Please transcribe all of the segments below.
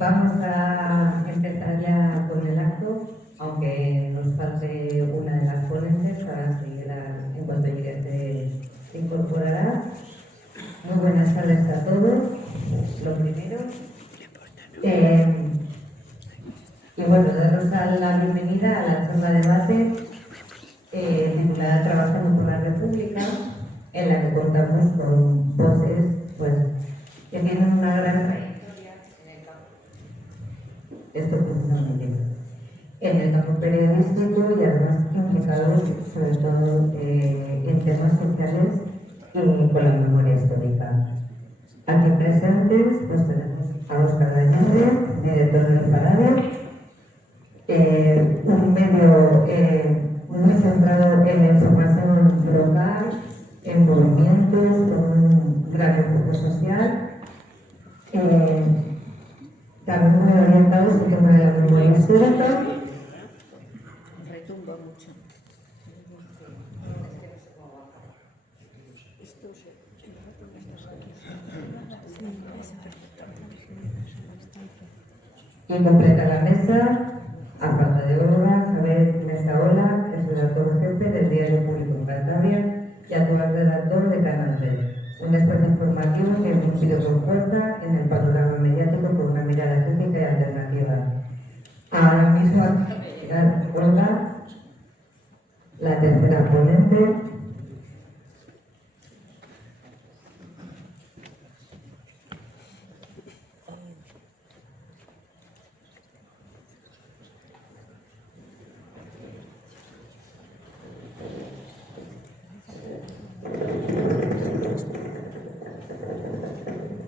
Vamos a empezar ya con el acto, aunque nos falte una de las ponentes, ahora sí, en cuanto llegue se incorporará. Muy buenas tardes a todos. Lo primero. Y bueno, daros la bienvenida a la charla de debate titulada Trabajando por la República, en la que contamos con voces pues, que tienen una gran trayectoria en el campo. Esto precisamente. En el campo periodístico y además implicados sobre todo en temas sociales y con la memoria histórica. Aquí presentes pues tenemos a Óscar Dañade, director del Parade, un medio muy centrado en la información local, en movimientos, con un gran enfoque social, también muy orientado al tema de la memoria histórica. Retumba mucho. Y completa la mesa, a falta de hora, Javier Mesaola, el redactor jefe del Diario Público en Cantabria y actual redactor de Canal B. Un espacio informativo que hemos sido con fuerza en el panorama mediático con una mirada crítica y alternativa. Ahora mismo acaba de llegar Olga, la tercera ponente.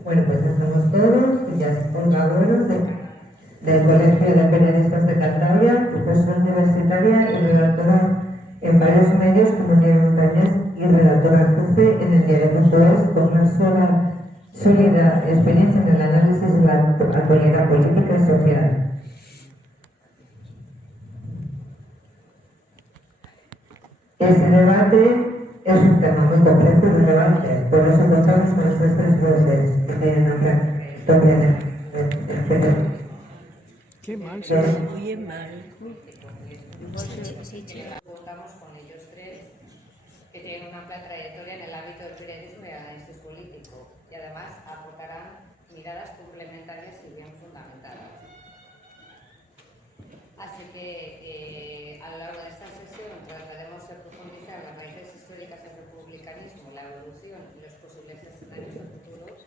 Bueno, pues estamos todos, ya es Olga Buenos, del Colegio de Periodistas de Cantabria, profesora universitaria y redactora en varios medios como Diario Montañés y redactora jefe en el Diario.es, con una sólida experiencia en el análisis de la actualidad política y social. Este debate es un tema muy complejo y relevante, por eso contamos con estas tres voces que tienen una historia de Qué mal, se oye mal. Contamos con ellos tres, que tienen una amplia trayectoria en el ámbito del periodismo y análisis político, y además aportarán miradas complementarias y bien fundamentadas. Así que a lo largo de esta sesión trataremos de profundizar en las raíces históricas del republicanismo, la evolución y los posibles escenarios de futuro,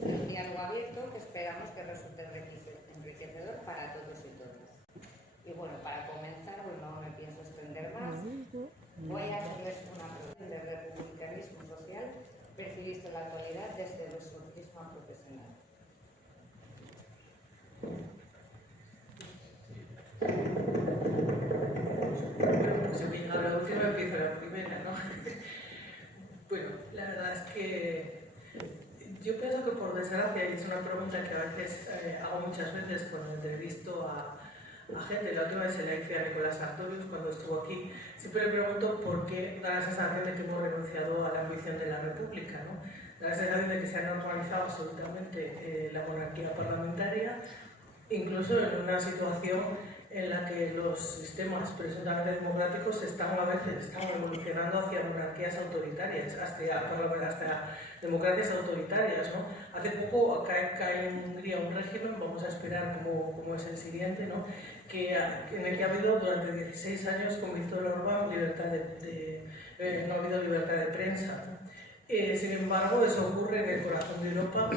un diálogo abierto que esperamos que resulte enriquecedor para todos y todas. Y bueno, para comenzar, pues no me pienso extender más, voy a hacerles una pregunta de republicanismo social percibiste la actualidad desde vuestro prisma profesional. A la última empiezo la primera, ¿no? Bueno, la verdad es que yo pienso que por desgracia, y es una pregunta que a veces hago muchas veces cuando entrevisto a gente, la última vez se la hice a Nicolás Artorius cuando estuvo aquí, siempre le pregunto por qué da la sensación de que hemos renunciado a la ambición de la República, ¿no? Da la sensación de que se ha normalizado absolutamente la monarquía parlamentaria, incluso en una situación en la que los sistemas presuntamente democráticos están evolucionando hacia monarquías autoritarias, hasta democracias autoritarias, ¿no? Hace poco cae en Hungría un régimen, vamos a esperar cómo es el siguiente, ¿no? En el que ha habido durante 16 años con Viktor Orbán no ha habido libertad de prensa, ¿no? Sin embargo, eso ocurre en el corazón de Europa.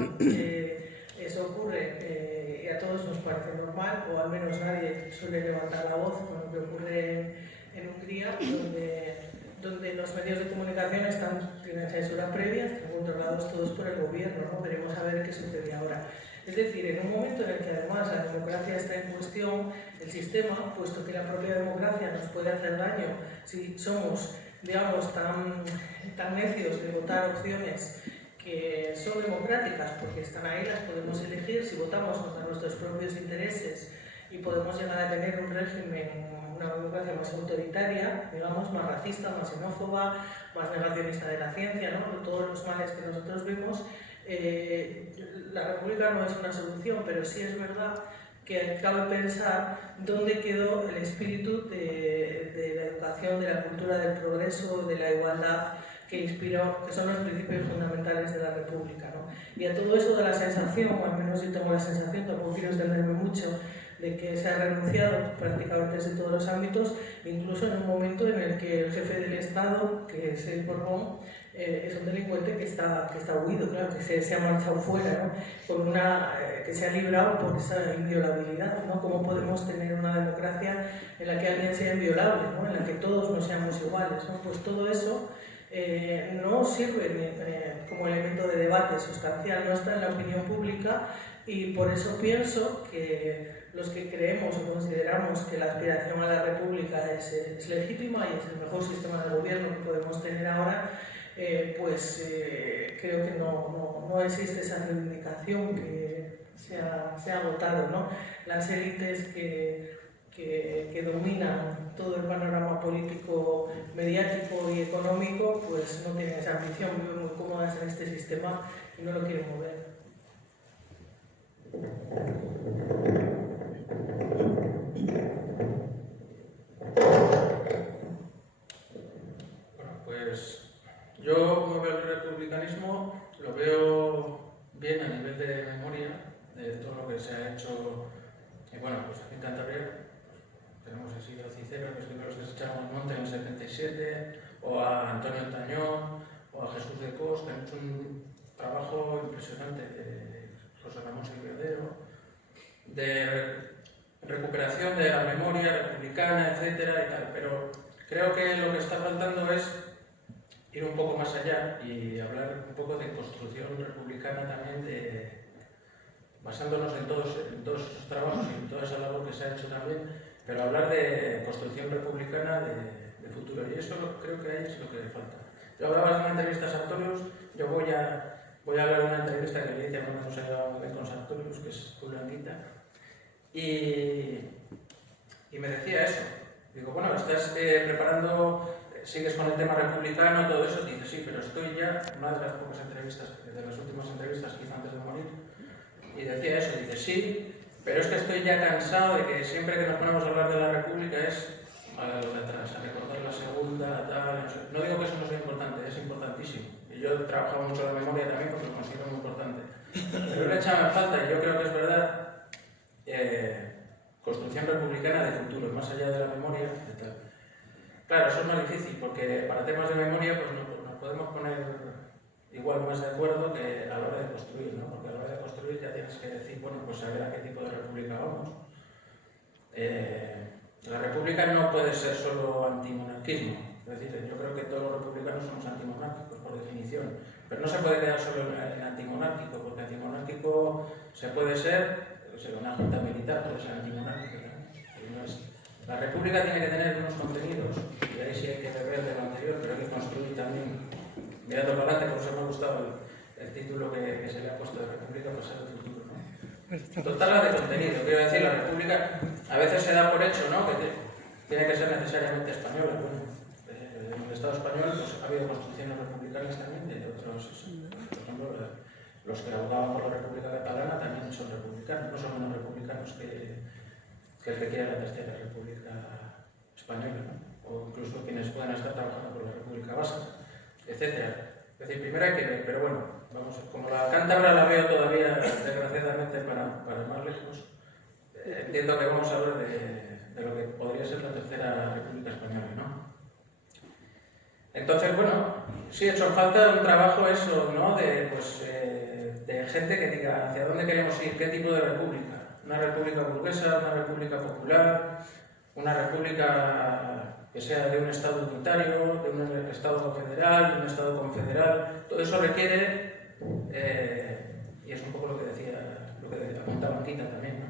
Eso ocurre y a todos nos parece normal, o al menos nadie suele levantar la voz con lo que ocurre en Hungría, donde los medios de comunicación tienen censura previa, están controlados todos por el gobierno, ¿no? Veremos a ver qué sucede ahora. Es decir, en un momento en el que además la democracia está en cuestión, el sistema, puesto que la propia democracia nos puede hacer daño si somos, digamos, tan necios de votar opciones que son democráticas porque están ahí, las podemos elegir, si votamos contra nuestros propios intereses y podemos llegar a tener un régimen, una democracia más autoritaria, digamos, más racista, más xenófoba, más negacionista de la ciencia, ¿no? Todos los males que nosotros vemos, La República no es una solución, pero sí es verdad que cabe pensar dónde quedó el espíritu de la educación, de la cultura del progreso, de la igualdad que inspiró, que son los principios fundamentales de la República, ¿no? Y a todo eso da la sensación, o al menos yo tengo la sensación, tampoco quiero extenderme mucho, de que se ha renunciado prácticamente desde todos los ámbitos, incluso en un momento en el que el jefe del Estado, que es el Borbón, es un delincuente que está huido, claro, que se ha marchado fuera, ¿no? Con que se ha librado por esa inviolabilidad, ¿no? ¿Cómo podemos tener una democracia en la que alguien sea inviolable, ¿no? En la que todos no seamos iguales, ¿no? Pues todo eso no sirve como elemento de debate sustancial, no está en la opinión pública, y por eso pienso que los que creemos o consideramos que la aspiración a la República es legítima y es el mejor sistema de gobierno que podemos tener ahora, creo que no existe esa reivindicación que se ha agotado, ¿no? Las élites que dominan todo el panorama político, mediático y económico, pues no tienen esa ambición, viven muy cómodas en este sistema y no lo quieren mover. Bueno, pues yo como veo el republicanismo, lo veo bien a nivel de memoria de todo lo que se ha hecho. Y bueno, pues aquí en Cantabria tenemos a Isidro Cicero, que es uno de los que se echaron al monte en el 77, o a Antonio Tañón, o a Jesús de Cos, que han hecho un trabajo impresionante, José Ramón Silverdero, de recuperación de la memoria republicana, etcétera y tal. Pero creo que lo que está faltando es ir un poco más allá y hablar un poco de construcción republicana también, basándonos en todos esos trabajos y en toda esa labor que se ha hecho también, pero hablar de construcción republicana de futuro. Y eso creo que ahí es lo que falta. Yo hablaba de una entrevista a Sartorius, yo voy a hablar de una entrevista que le hice cuando hemos ayudado muy bien con Sartorius, que es Julio Anguita, y me decía eso. Digo, bueno, estás preparando, sigues con el tema republicano, todo eso. Dice, sí, pero estoy ya, una de las pocas entrevistas, de las últimas entrevistas que hice antes de morir, y decía eso, dice, sí, pero es que estoy ya cansado de que siempre que nos ponemos a hablar de la República es a lo de atrás, a recordar la segunda, tal, no sé. No digo que eso no sea importante, es importantísimo. Y yo he trabajado mucho la memoria también porque lo considero muy importante. Pero le echaba falta, y yo creo que es verdad, construcción republicana de futuro, más allá de la memoria y tal. Claro, eso es más difícil porque para temas de memoria pues nos podemos poner igual más de acuerdo que a la hora de construir, ¿no? Porque a la hora de construir ya tienes que decir, bueno, pues a ver a qué tipo de república vamos. La república no puede ser solo antimonarquismo, es decir, yo creo que todos los republicanos somos antimonárquicos por definición, pero no se puede quedar solo en antimonárquico, porque antimonárquico se puede ser, una junta militar puede ser antimonárquico también. La república tiene que tener unos contenidos, y ahí sí hay que beber de lo anterior, pero hay que construir también, mirando para adelante. Por eso me ha gustado el título que se le ha puesto de República Pasado y Futuro, ¿no? Dotarla de contenido, quiero decir, la república a veces se da por hecho, ¿no? Que tiene que ser necesariamente española. Bueno, en el Estado español pues, ha habido construcciones republicanas también de otros, por ejemplo, los que abogaban por la República Catalana también son republicanos, no son menos republicanos que el que quiera la Tercera República Española, ¿no? O incluso quienes puedan estar trabajando por la República Vasca, etc. Es decir, primero hay que ver, pero bueno, vamos, como la cántabra la veo todavía, desgraciadamente, para más lejos, entiendo que vamos a hablar de lo que podría ser la Tercera República Española, ¿no? Entonces, bueno, sí he hecho falta un trabajo eso, ¿no? De gente que diga hacia dónde queremos ir, qué tipo de república. Una república burguesa, una república popular, una república que sea de un Estado unitario, de un Estado federal, de un Estado confederal. Todo eso requiere, y es un poco lo que decía, lo que apuntaba Anquita también, ¿no?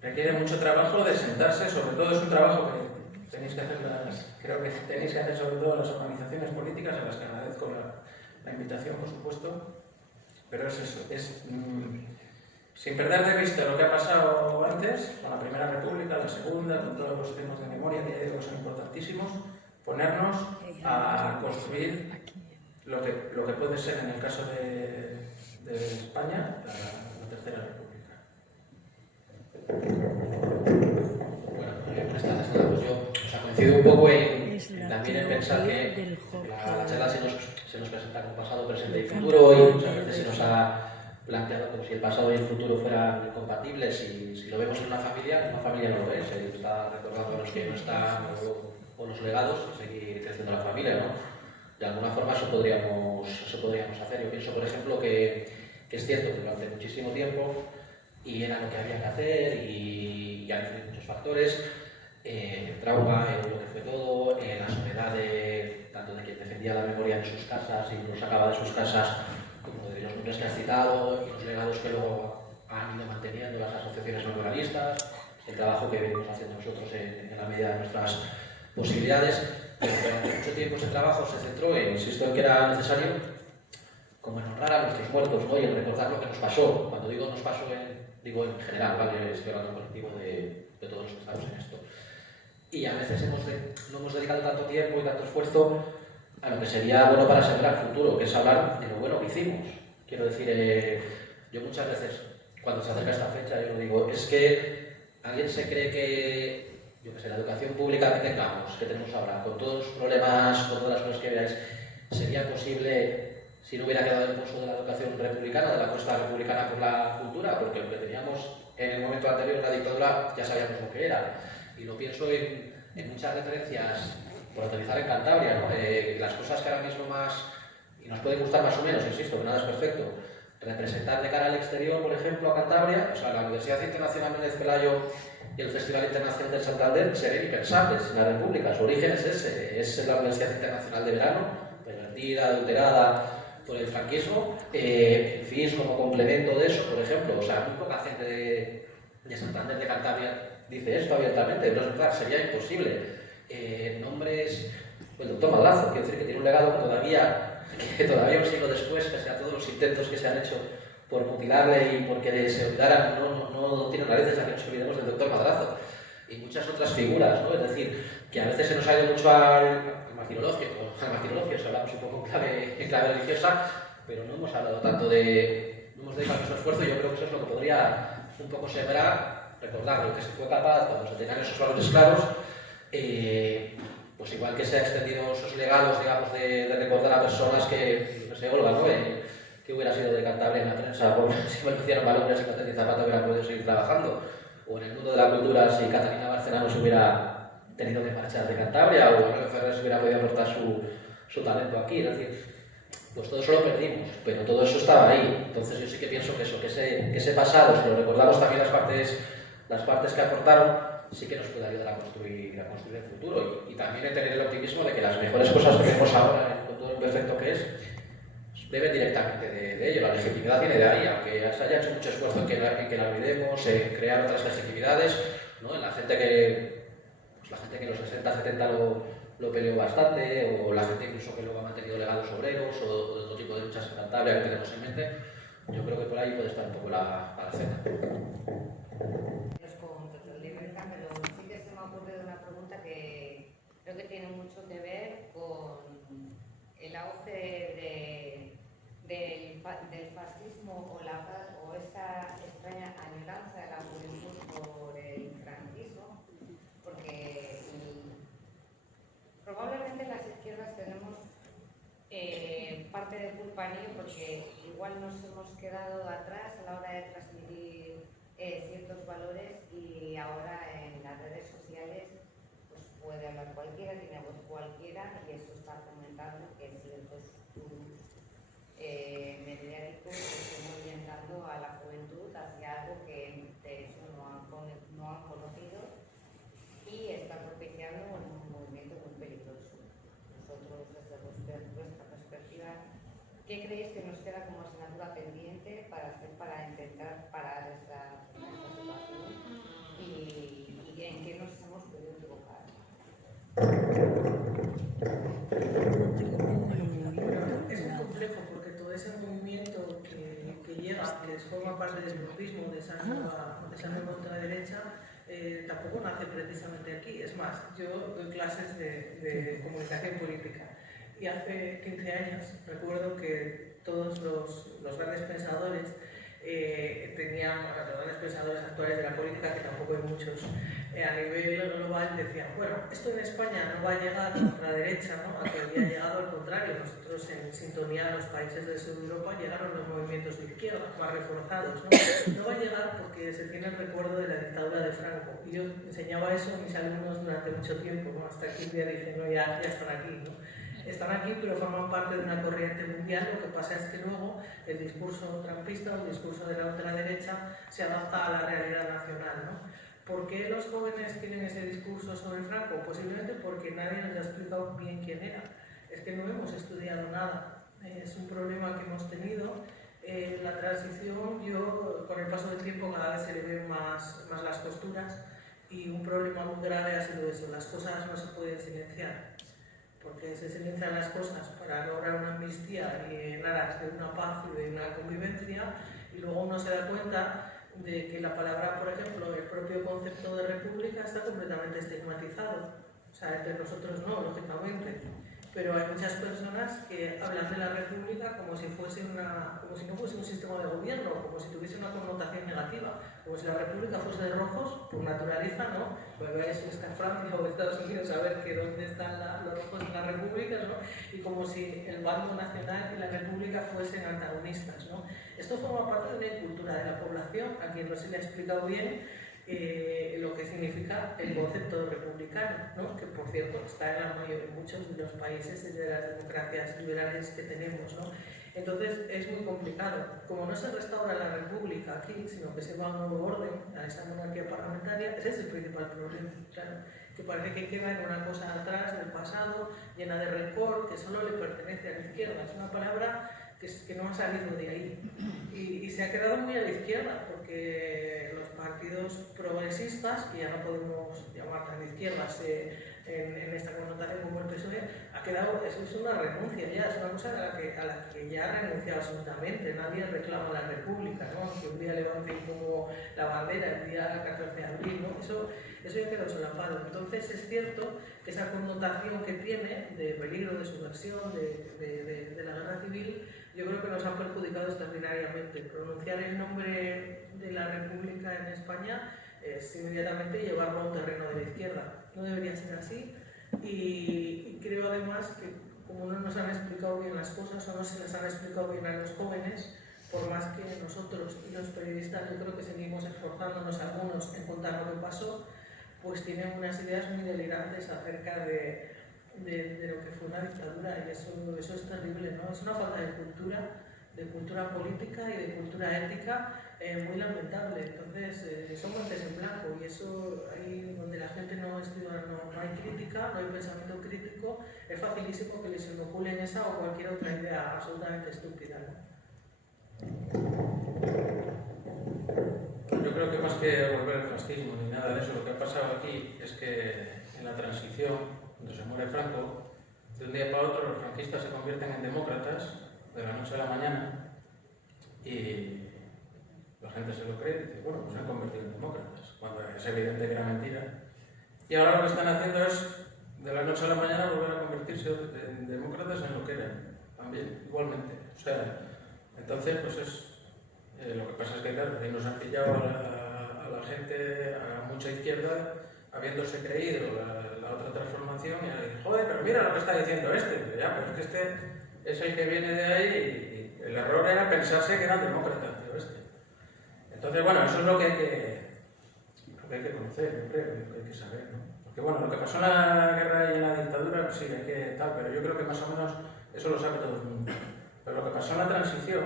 Requiere mucho trabajo de sentarse, sobre todo es un trabajo que tenéis que hacer, creo que tenéis que hacer sobre todo las organizaciones políticas, a las que agradezco la invitación, por supuesto, pero es eso, sin perder de vista lo que ha pasado antes, con la Primera República, la Segunda, con todos los temas de memoria que ya digo que son importantísimos, ponernos a construir lo que puede ser, en el caso de de España, la Tercera República. Bueno, en esta nada, pues yo coincido un poco Es en la también en pensar teoría que del la charla Jorge. se nos presenta como pasado, presente y futuro, y muchas veces se nos ha planteado como si el pasado y el futuro fueran incompatibles, y si lo vemos en una familia no lo es. Está recordando a los que no están o los legados, seguir creciendo la familia, ¿no? De alguna forma eso podríamos hacer. Yo pienso, por ejemplo, que es cierto que durante muchísimo tiempo, y era lo que había que hacer, y han influido muchos factores, el trauma, lo que fue todo, la soledad tanto de quien defendía la memoria de sus casas y los sacaba de sus casas, como de los nombres que has citado, y los legados que luego han ido manteniendo las asociaciones memorialistas, el trabajo que venimos haciendo nosotros en la medida de nuestras posibilidades. Pero durante mucho tiempo ese trabajo se centró insisto, en que era necesario como en honrar a nuestros muertos, ¿no? Y en recordar lo que nos pasó. Cuando digo nos pasó, digo en general, ¿vale? Estoy hablando colectivo de todos los que estamos en esto. Y a veces no hemos dedicado tanto tiempo y tanto esfuerzo a lo que sería bueno para sembrar el futuro, que es hablar de lo bueno que hicimos. Quiero decir, yo muchas veces, cuando se acerca esta fecha, yo lo digo, es que alguien se cree que, yo qué sé, la educación pública que tenemos ahora, con todos los problemas, con todas las cosas que veáis, sería posible si no hubiera quedado el impulso de la educación republicana, de la apuesta republicana por la cultura, porque lo que teníamos en el momento anterior, la dictadura, ya sabíamos lo que era. Y lo pienso en muchas referencias, por utilizar en Cantabria, ¿no? Las cosas que ahora mismo más, y nos pueden gustar más o menos, insisto, que nada es perfecto, representar de cara al exterior, por ejemplo, a Cantabria, o sea, la Universidad Internacional Méndez Pelayo y el Festival Internacional del Santander serían impensables en la República. Su origen es ese, es la Universidad Internacional de Verano, pervertida, adulterada por el franquismo, en fin, como complemento de eso, por ejemplo, o sea, muy poca gente de Santander, de Cantabria, dice esto abiertamente, pero es verdad, sería imposible. Nombres, el doctor Madrazo, quiero decir que tiene un legado que todavía un siglo después, pese a todos los intentos que se han hecho por mutilarle y porque se olvidaran, no tiene narices a que nos olvidemos del doctor Madrazo. Y muchas otras figuras, ¿no? Es decir, que a veces se nos ha ido mucho al martirologio, si hablamos un poco en clave religiosa, pero no hemos hablado tanto no hemos dedicado nuestro esfuerzo, y yo creo que eso es lo que podría un poco sembrar, recordar lo que se fue capaz cuando se tenían esos valores claros, pues igual que se ha extendido esos legados, digamos, de recordar a personas que no sé, Olga, ¿no? Que hubiera sido de Cantabria en la prensa, si me hicieron valores y Patricia Zapata hubiera podido seguir trabajando, o en el mundo de la cultura si Catalina Barcena no se hubiera tenido que marchar de Cantabria, o Manuel Ferrer se hubiera podido aportar su talento aquí. Es decir, pues todo eso lo perdimos, pero todo eso estaba ahí. Entonces yo sí que pienso que ese pasado, si lo recordamos también las partes que aportaron, sí que nos puede ayudar a construir el futuro, y también en tener el optimismo de que las mejores cosas que vemos ahora, con todo lo perfecto que es, deben directamente de ello. La legitimidad viene de ahí, aunque se haya hecho mucho esfuerzo en que la olvidemos, en crear otras legitimidades, ¿no? En la gente que en los 60, 70 lo peleó bastante, o la gente incluso que luego ha mantenido legados obreros, o de otro tipo de luchas en Cantabria que tenemos en mente. Yo creo que por ahí puede estar un poco la cena. Con total libertad, pero sí que se me ha ocurrido una pregunta que creo que tiene mucho que ver con el auge del fascismo o esa extraña añoranza de la juventud por el franquismo, porque probablemente las izquierdas tenemos parte de culpa en ello, porque igual nos hemos quedado atrás a la hora de transmitir ciertos valores, y ahora en las redes sociales pues puede hablar cualquiera, tiene voz cualquiera, y eso está fomentando que ciertos mediáticos estén orientando a la juventud hacia algo que de hecho no han conocido, y está propiciando un movimiento muy peligroso. Nosotros, desde nuestra perspectiva, ¿qué creéis que nos queda como asignatura pendiente para intentar parar esta situación, y en qué nos hemos podido equivocar? Es muy complejo, porque todo ese movimiento que llega, que forma parte del populismo, de esa nueva ultraderecha, tampoco nace precisamente aquí. Es más, yo doy clases de comunicación política, Y hace 15 años recuerdo que todos los grandes pensadores tenían, bueno, los grandes pensadores actuales de la política, que tampoco hay muchos, a nivel global decían, bueno, esto en España no va a llegar a la derecha, ¿no? A que había llegado al contrario. Nosotros en sintonía en los países del sur de Europa llegaron los movimientos de izquierda más reforzados, ¿no? No va a llegar porque se tiene el recuerdo de la dictadura de Franco. Y yo enseñaba eso a mis alumnos durante mucho tiempo, ¿no? Hasta que un día dije, no, ya están aquí, ¿no? Están aquí, pero forman parte de una corriente mundial. Lo que pasa es que luego el discurso trumpista o el discurso de la ultraderecha se adapta a la realidad nacional, ¿no? ¿Por qué los jóvenes tienen ese discurso sobre Franco? Posiblemente porque nadie nos ha explicado bien quién era. Es que no hemos estudiado nada. Es un problema que hemos tenido. La transición, yo con el paso del tiempo cada vez se le ven más las costuras, y un problema muy grave ha sido eso. Las cosas no se pueden silenciar, porque se silencian las cosas para lograr una amnistía y en aras de una paz y de una convivencia, y luego uno se da cuenta de que la palabra, por ejemplo, el propio concepto de república está completamente estigmatizado. O sea, entre nosotros no, lógicamente, pero hay muchas personas que hablan de la república como si no fuese un sistema de gobierno, como si tuviese una connotación negativa, como si la república fuese de rojos por naturaleza, ¿no? Pues veis si está en Francia o Estados Unidos a ver que dónde están los rojos en las repúblicas, ¿no? Y como si el bando nacional y la república fuesen antagonistas, ¿no? Esto forma parte de una cultura de la población a quien no se le ha explicado bien lo que significa el concepto republicano, ¿no? Que por cierto está en muchos de los países de las democracias liberales que tenemos, ¿no? Entonces es muy complicado. Como no se restaura la república aquí, sino que se va a un nuevo orden, a esa monarquía parlamentaria, ese es el principal problema, claro, que parece que queda en una cosa atrás del pasado, llena de rencor, que solo le pertenece a la izquierda. Es una palabra que no ha salido de ahí y se ha quedado muy a la izquierda, porque los partidos progresistas, que ya no podemos llamar tan izquierdas en esta connotación como el PSOE, ha quedado, eso es una renuncia ya, es una cosa a la que ya ha renunciado absolutamente. Nadie reclama la república, ¿no? Que un día levanten como la bandera el día 14 de abril, ¿no? Eso ya quedó solapado. Entonces es cierto que esa connotación que tiene de peligro, de subversión, de la guerra civil, yo creo que nos ha perjudicado extraordinariamente. Pronunciar el nombre de la república en España es inmediatamente llevarlo a un terreno de la izquierda. No debería ser así, y creo además que como no nos han explicado bien las cosas o no se les han explicado bien a los jóvenes, por más que nosotros y los periodistas yo creo que seguimos esforzándonos algunos en contar lo que pasó, pues tienen unas ideas muy delirantes acerca de lo que fue una dictadura, y eso es terrible, ¿no? Es una falta de cultura política y de cultura ética muy lamentable. Entonces son mentes en blanco, y eso ahí donde la gente no estudia, no hay crítica, no hay pensamiento crítico, es facilísimo que les inoculen esa o cualquier otra idea absolutamente estúpida, ¿no? Yo creo que más que volver al fascismo ni nada de eso, lo que ha pasado aquí es que en la transición, cuando se muere Franco, de un día para otro los franquistas se convierten en demócratas de la noche a la mañana, y la gente se lo cree y dice, bueno, pues se han convertido en demócratas, cuando es evidente que era mentira. Y ahora lo que están haciendo es, de la noche a la mañana, volver a convertirse en demócratas en lo que eran, también, igualmente. O sea, entonces, pues es... lo que pasa es que, claro, ahí nos han pillado a la gente, a mucha izquierda, habiéndose creído la otra transformación, y ahí, joder, pero mira lo que está diciendo este. Ya, pero es que este es el que viene de ahí, y el error era pensarse que eran demócratas, tío, este. Entonces, bueno, eso es lo que hay que conocer, yo creo, lo que hay que saber, ¿no? Porque, bueno, lo que pasó en la guerra y en la dictadura, pues sí, hay que tal, pero yo creo que más o menos eso lo sabe todo el mundo. Pero lo que pasó en la transición,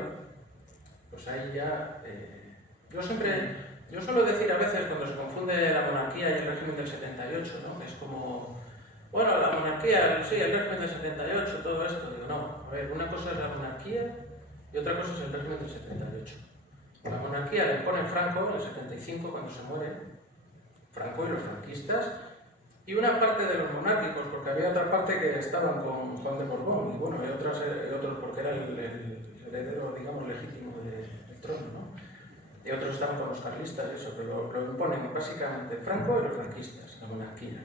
pues ahí ya... Yo suelo decir a veces, cuando se confunde la monarquía y el régimen del 78, ¿no? Es como, bueno, la monarquía, sí, el régimen del 78, todo esto. Digo, no, a ver, una cosa es la monarquía y otra cosa es el régimen del 78. La monarquía la impone Franco en el 75, cuando se muere Franco y los franquistas, y una parte de los monárquicos, porque había otra parte que estaban con Juan de Borbón, y bueno, y otros porque era el heredero, digamos, legítimo del trono, ¿no? Y otros estaban con los carlistas, eso, pero lo imponen básicamente Franco y los franquistas, la monarquía.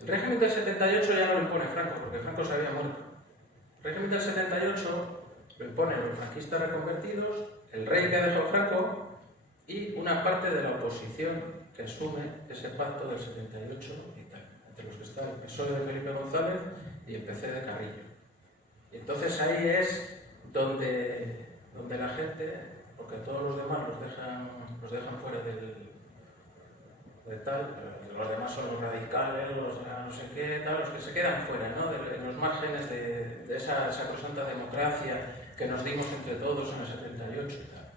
El régimen del 78 ya no lo impone Franco, porque Franco se había muerto. régimen del 78 lo imponen los franquistas reconvertidos, el rey que dejó Franco y una parte de la oposición que asume ese pacto del 78 y tal, entre los que está el PSOE de Felipe González y el PC de Carrillo. Y entonces ahí es donde la gente, porque todos los demás los dejan fuera de tal, los demás son los radicales, los no sé qué, tal, los que se quedan fuera, ¿no? De los márgenes de esa sacrosanta democracia que nos dimos entre todos en el 78 y tal.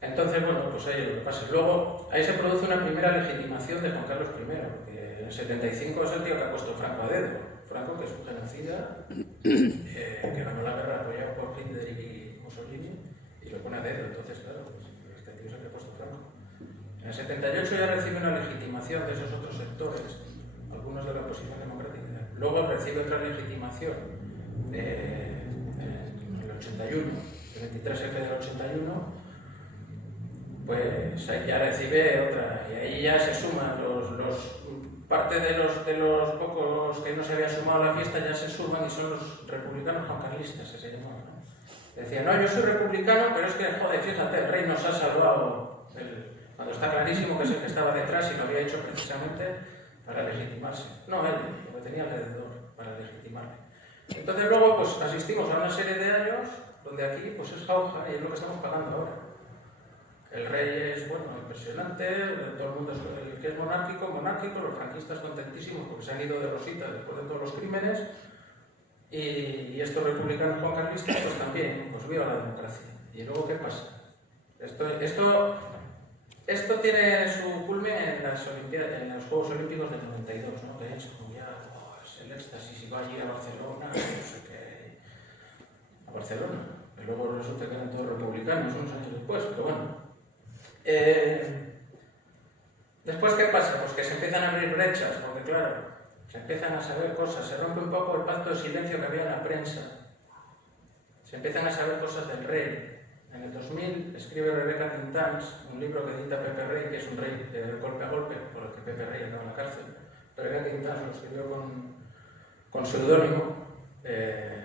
Entonces, bueno, pues ahí es lo que pasa. Luego, ahí se produce una primera legitimación de Juan Carlos I, porque en el 75 es el tío que ha puesto Franco a dedo. Franco, que es un genocida, que ganó la guerra apoyado por Hitler y Mussolini, y lo pone a dedo. Entonces, claro, pues, este tío es el que ha puesto Franco. En el 78 ya recibe una legitimación de esos otros sectores, algunos de la oposición democrática. Luego recibe otra legitimación en el 81, el 23F del 81, pues ya recibe otra, y ahí ya se suman parte de los pocos que no se habían sumado a la fiesta, ya se suman y son los republicanos juancarlistas, que se llamaban, ¿no? Decían, no, yo soy republicano, pero es que, joder, fíjate, el rey nos ha salvado, cuando está clarísimo que es el que estaba detrás y lo había hecho precisamente para legitimarse. No él, lo que tenía alrededor, para legitimarle. Entonces luego, pues asistimos a una serie de años donde aquí, pues es jauja y es lo que estamos pagando ahora. El rey es, bueno, impresionante, todo el mundo es el que es monárquico, los franquistas contentísimos porque se han ido de rosita después de todos los crímenes, y estos republicanos juancarlistas, pues también, pues viva la democracia. ¿Y luego qué pasa? Esto tiene su culmen en las Olimpiadas, en los Juegos Olímpicos del 92, ¿no? Que es como ya, es el éxtasis, y va a ir a Barcelona, no sé qué, a Barcelona, que luego resulta que eran todos republicanos unos años después, pero bueno. Después, ¿qué pasa? Pues que se empiezan a abrir brechas, porque claro, se empiezan a saber cosas, se rompe un poco el pacto de silencio que había en la prensa, se empiezan a saber cosas del rey. En el 2000 escribe Rebeca Quintans un libro que edita Pepe Rey, que es un rey golpe a golpe, por el que Pepe Rey acaba en la cárcel. Rebeca Quintans lo escribió con seudónimo,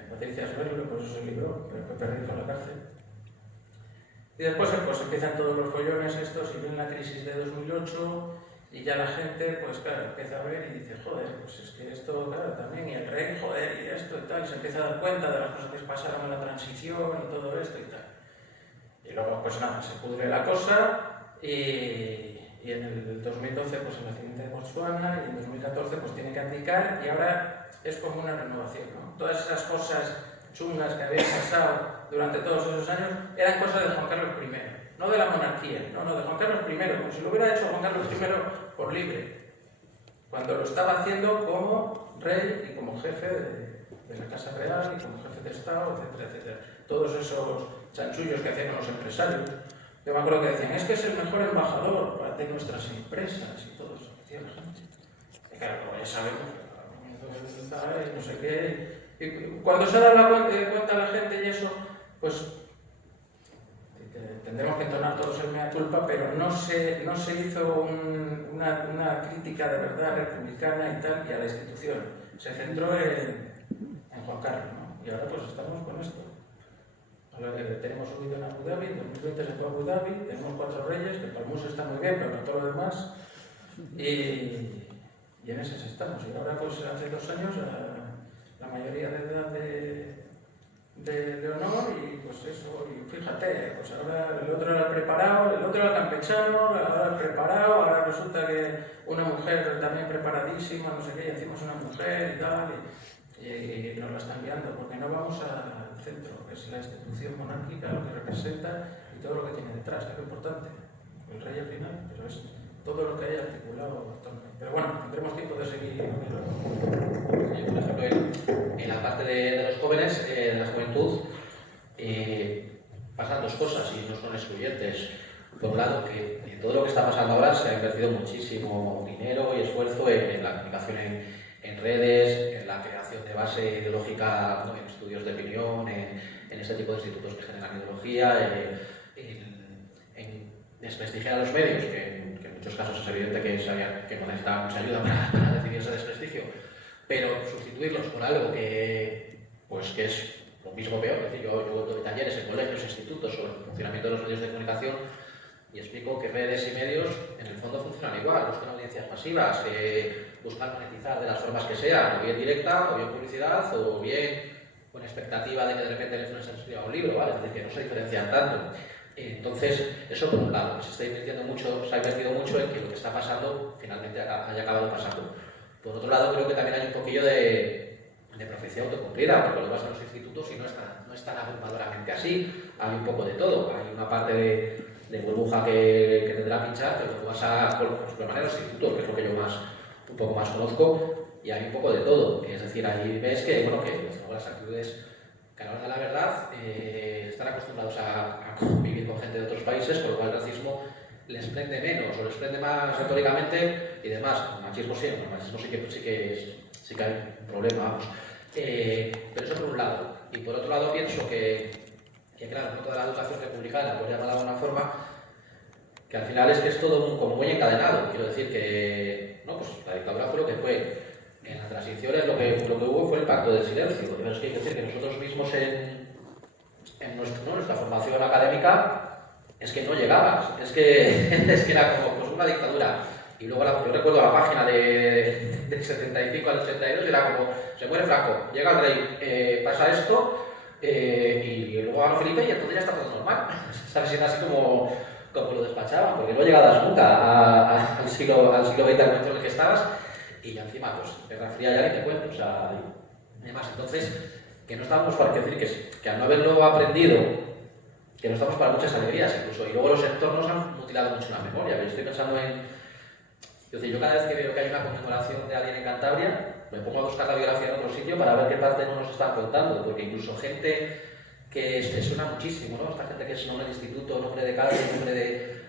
Patricia Suelo, por eso el libro, Pepe Rey fue a la cárcel. Y después pues empiezan todos los follones estos y viene la crisis de 2008 y ya la gente, pues claro, empieza a ver y dice, joder, pues es que esto, claro, también, y el rey, joder, y esto y tal, se empieza a dar cuenta de las cosas que pasaron en la transición y todo esto y tal. Y luego, pues nada, se pudre la cosa y en el 2012, pues el accidente de Botswana, y en 2014, pues tiene que abdicar y ahora es como una renovación, ¿no? Todas esas cosas chungas que habían pasado durante todos esos años eran cosas de Juan Carlos I, no de la monarquía, no, de Juan Carlos I, como si lo hubiera hecho Juan Carlos I por libre, cuando lo estaba haciendo como rey y como jefe de la Casa Real y como jefe de Estado, etcétera, etcétera. Todos esos chanchullos que hacían los empresarios. Yo me acuerdo que decían, es que es el mejor embajador de nuestras empresas y todo eso, decía la gente. Y claro, como ya sabemos, no sé qué. Y cuando se da cuenta la gente y eso, pues tendremos que entonar todos el mea culpa, pero no se hizo una crítica de verdad republicana y tal, y a la institución. Se centró en Juan Carlos, ¿no? Y ahora pues estamos con esto. Ahora tenemos un vídeo en Abu Dhabi, en 2020 se fue a Abu Dhabi, tenemos 4 reyes, que el Palmus está muy bien, pero no todo lo demás, y en ese estamos. Y ahora pues hace 2 años la mayoría de edad de honor, y pues eso, y fíjate, pues ahora el otro era el preparado, el otro era el campechano, ahora el preparado, ahora resulta que una mujer también preparadísima, no sé qué, y encima es una mujer y tal, y nos la están guiando, porque no vamos al centro, que es la institución monárquica, lo que representa y todo lo que tiene detrás, que es lo importante, el rey al final, pero es todo lo que hay articulado actualmente. Pero bueno, tendremos tiempo de seguir. Yo, por ejemplo, en la parte de los jóvenes, de la juventud, pasan 2 cosas y no son excluyentes. Por un lado, que en todo lo que está pasando ahora se ha invertido muchísimo dinero y esfuerzo en la comunicación en redes, en la creación de base ideológica, ¿no? En estudios de opinión, en este tipo de institutos que generan ideología, en desprestigiar a los medios, que en muchos casos es evidente que no necesitaban mucha ayuda para recibir ese desprestigio, pero sustituirlos por algo que pues que es lo mismo peor. Es decir, yo doy talleres en colegios, institutos sobre el funcionamiento de los medios de comunicación y explico que redes y medios en el fondo funcionan igual, buscan audiencias masivas, buscan monetizar de las formas que sean, o bien directa, o bien publicidad, o bien con expectativa de que de repente el influencer escriba un libro, ¿vale? Es decir, que no se diferencian tanto. Entonces, eso por un lado, se ha invertido mucho en que lo que está pasando finalmente haya acabado pasando. Por otro lado, creo que también hay un poquillo de profecía autocumplida, porque cuando vas a los institutos y no es tan abrumadoramente así, hay un poco de todo. Hay una parte de burbuja que tendrá que pinchar, pero luego vas a por manera los institutos, que es lo que yo un poco más conozco, y hay un poco de todo. Es decir, ahí ves que, bueno, que las actitudes que a la hora de la verdad están acostumbrados a convivir con gente de otros países, con lo cual el racismo les prende menos o les prende más retóricamente y demás. El machismo sí que hay un problema, vamos. Pero eso por un lado. Y por otro lado pienso que claro, no toda la educación republicana, por llamarla de alguna forma, que al final es que es todo como muy encadenado. Quiero decir que, no, pues la dictadura fue lo que fue. En la transición lo que hubo fue el pacto del silencio. Pero es que hay que decir que nosotros mismos en nuestra formación académica es que no llegabas. Es que era como pues, una dictadura. Y luego yo recuerdo la página del 75 al 82 y era como, se muere Franco, llega el rey, pasa esto, y luego ganó Felipe y entonces ya está todo normal. ¿Sabes? Era así como lo despachaban, porque no llegabas nunca al siglo XX, al momento en el que estabas, y ya encima, pues, Guerra Fría ya ni te cuento, o sea, y demás. Entonces, que no estábamos para decir que al no haberlo aprendido, que no estamos para muchas alegrías incluso, y luego los entornos han mutilado mucho la memoria. Yo estoy pensando yo cada vez que veo que hay una conmemoración de alguien en Cantabria, me pongo a buscar la biografía en otro sitio para ver qué parte no nos están contando, porque incluso gente que se suena muchísimo, ¿no? Esta gente que es nombre de instituto, nombre de calle, nombre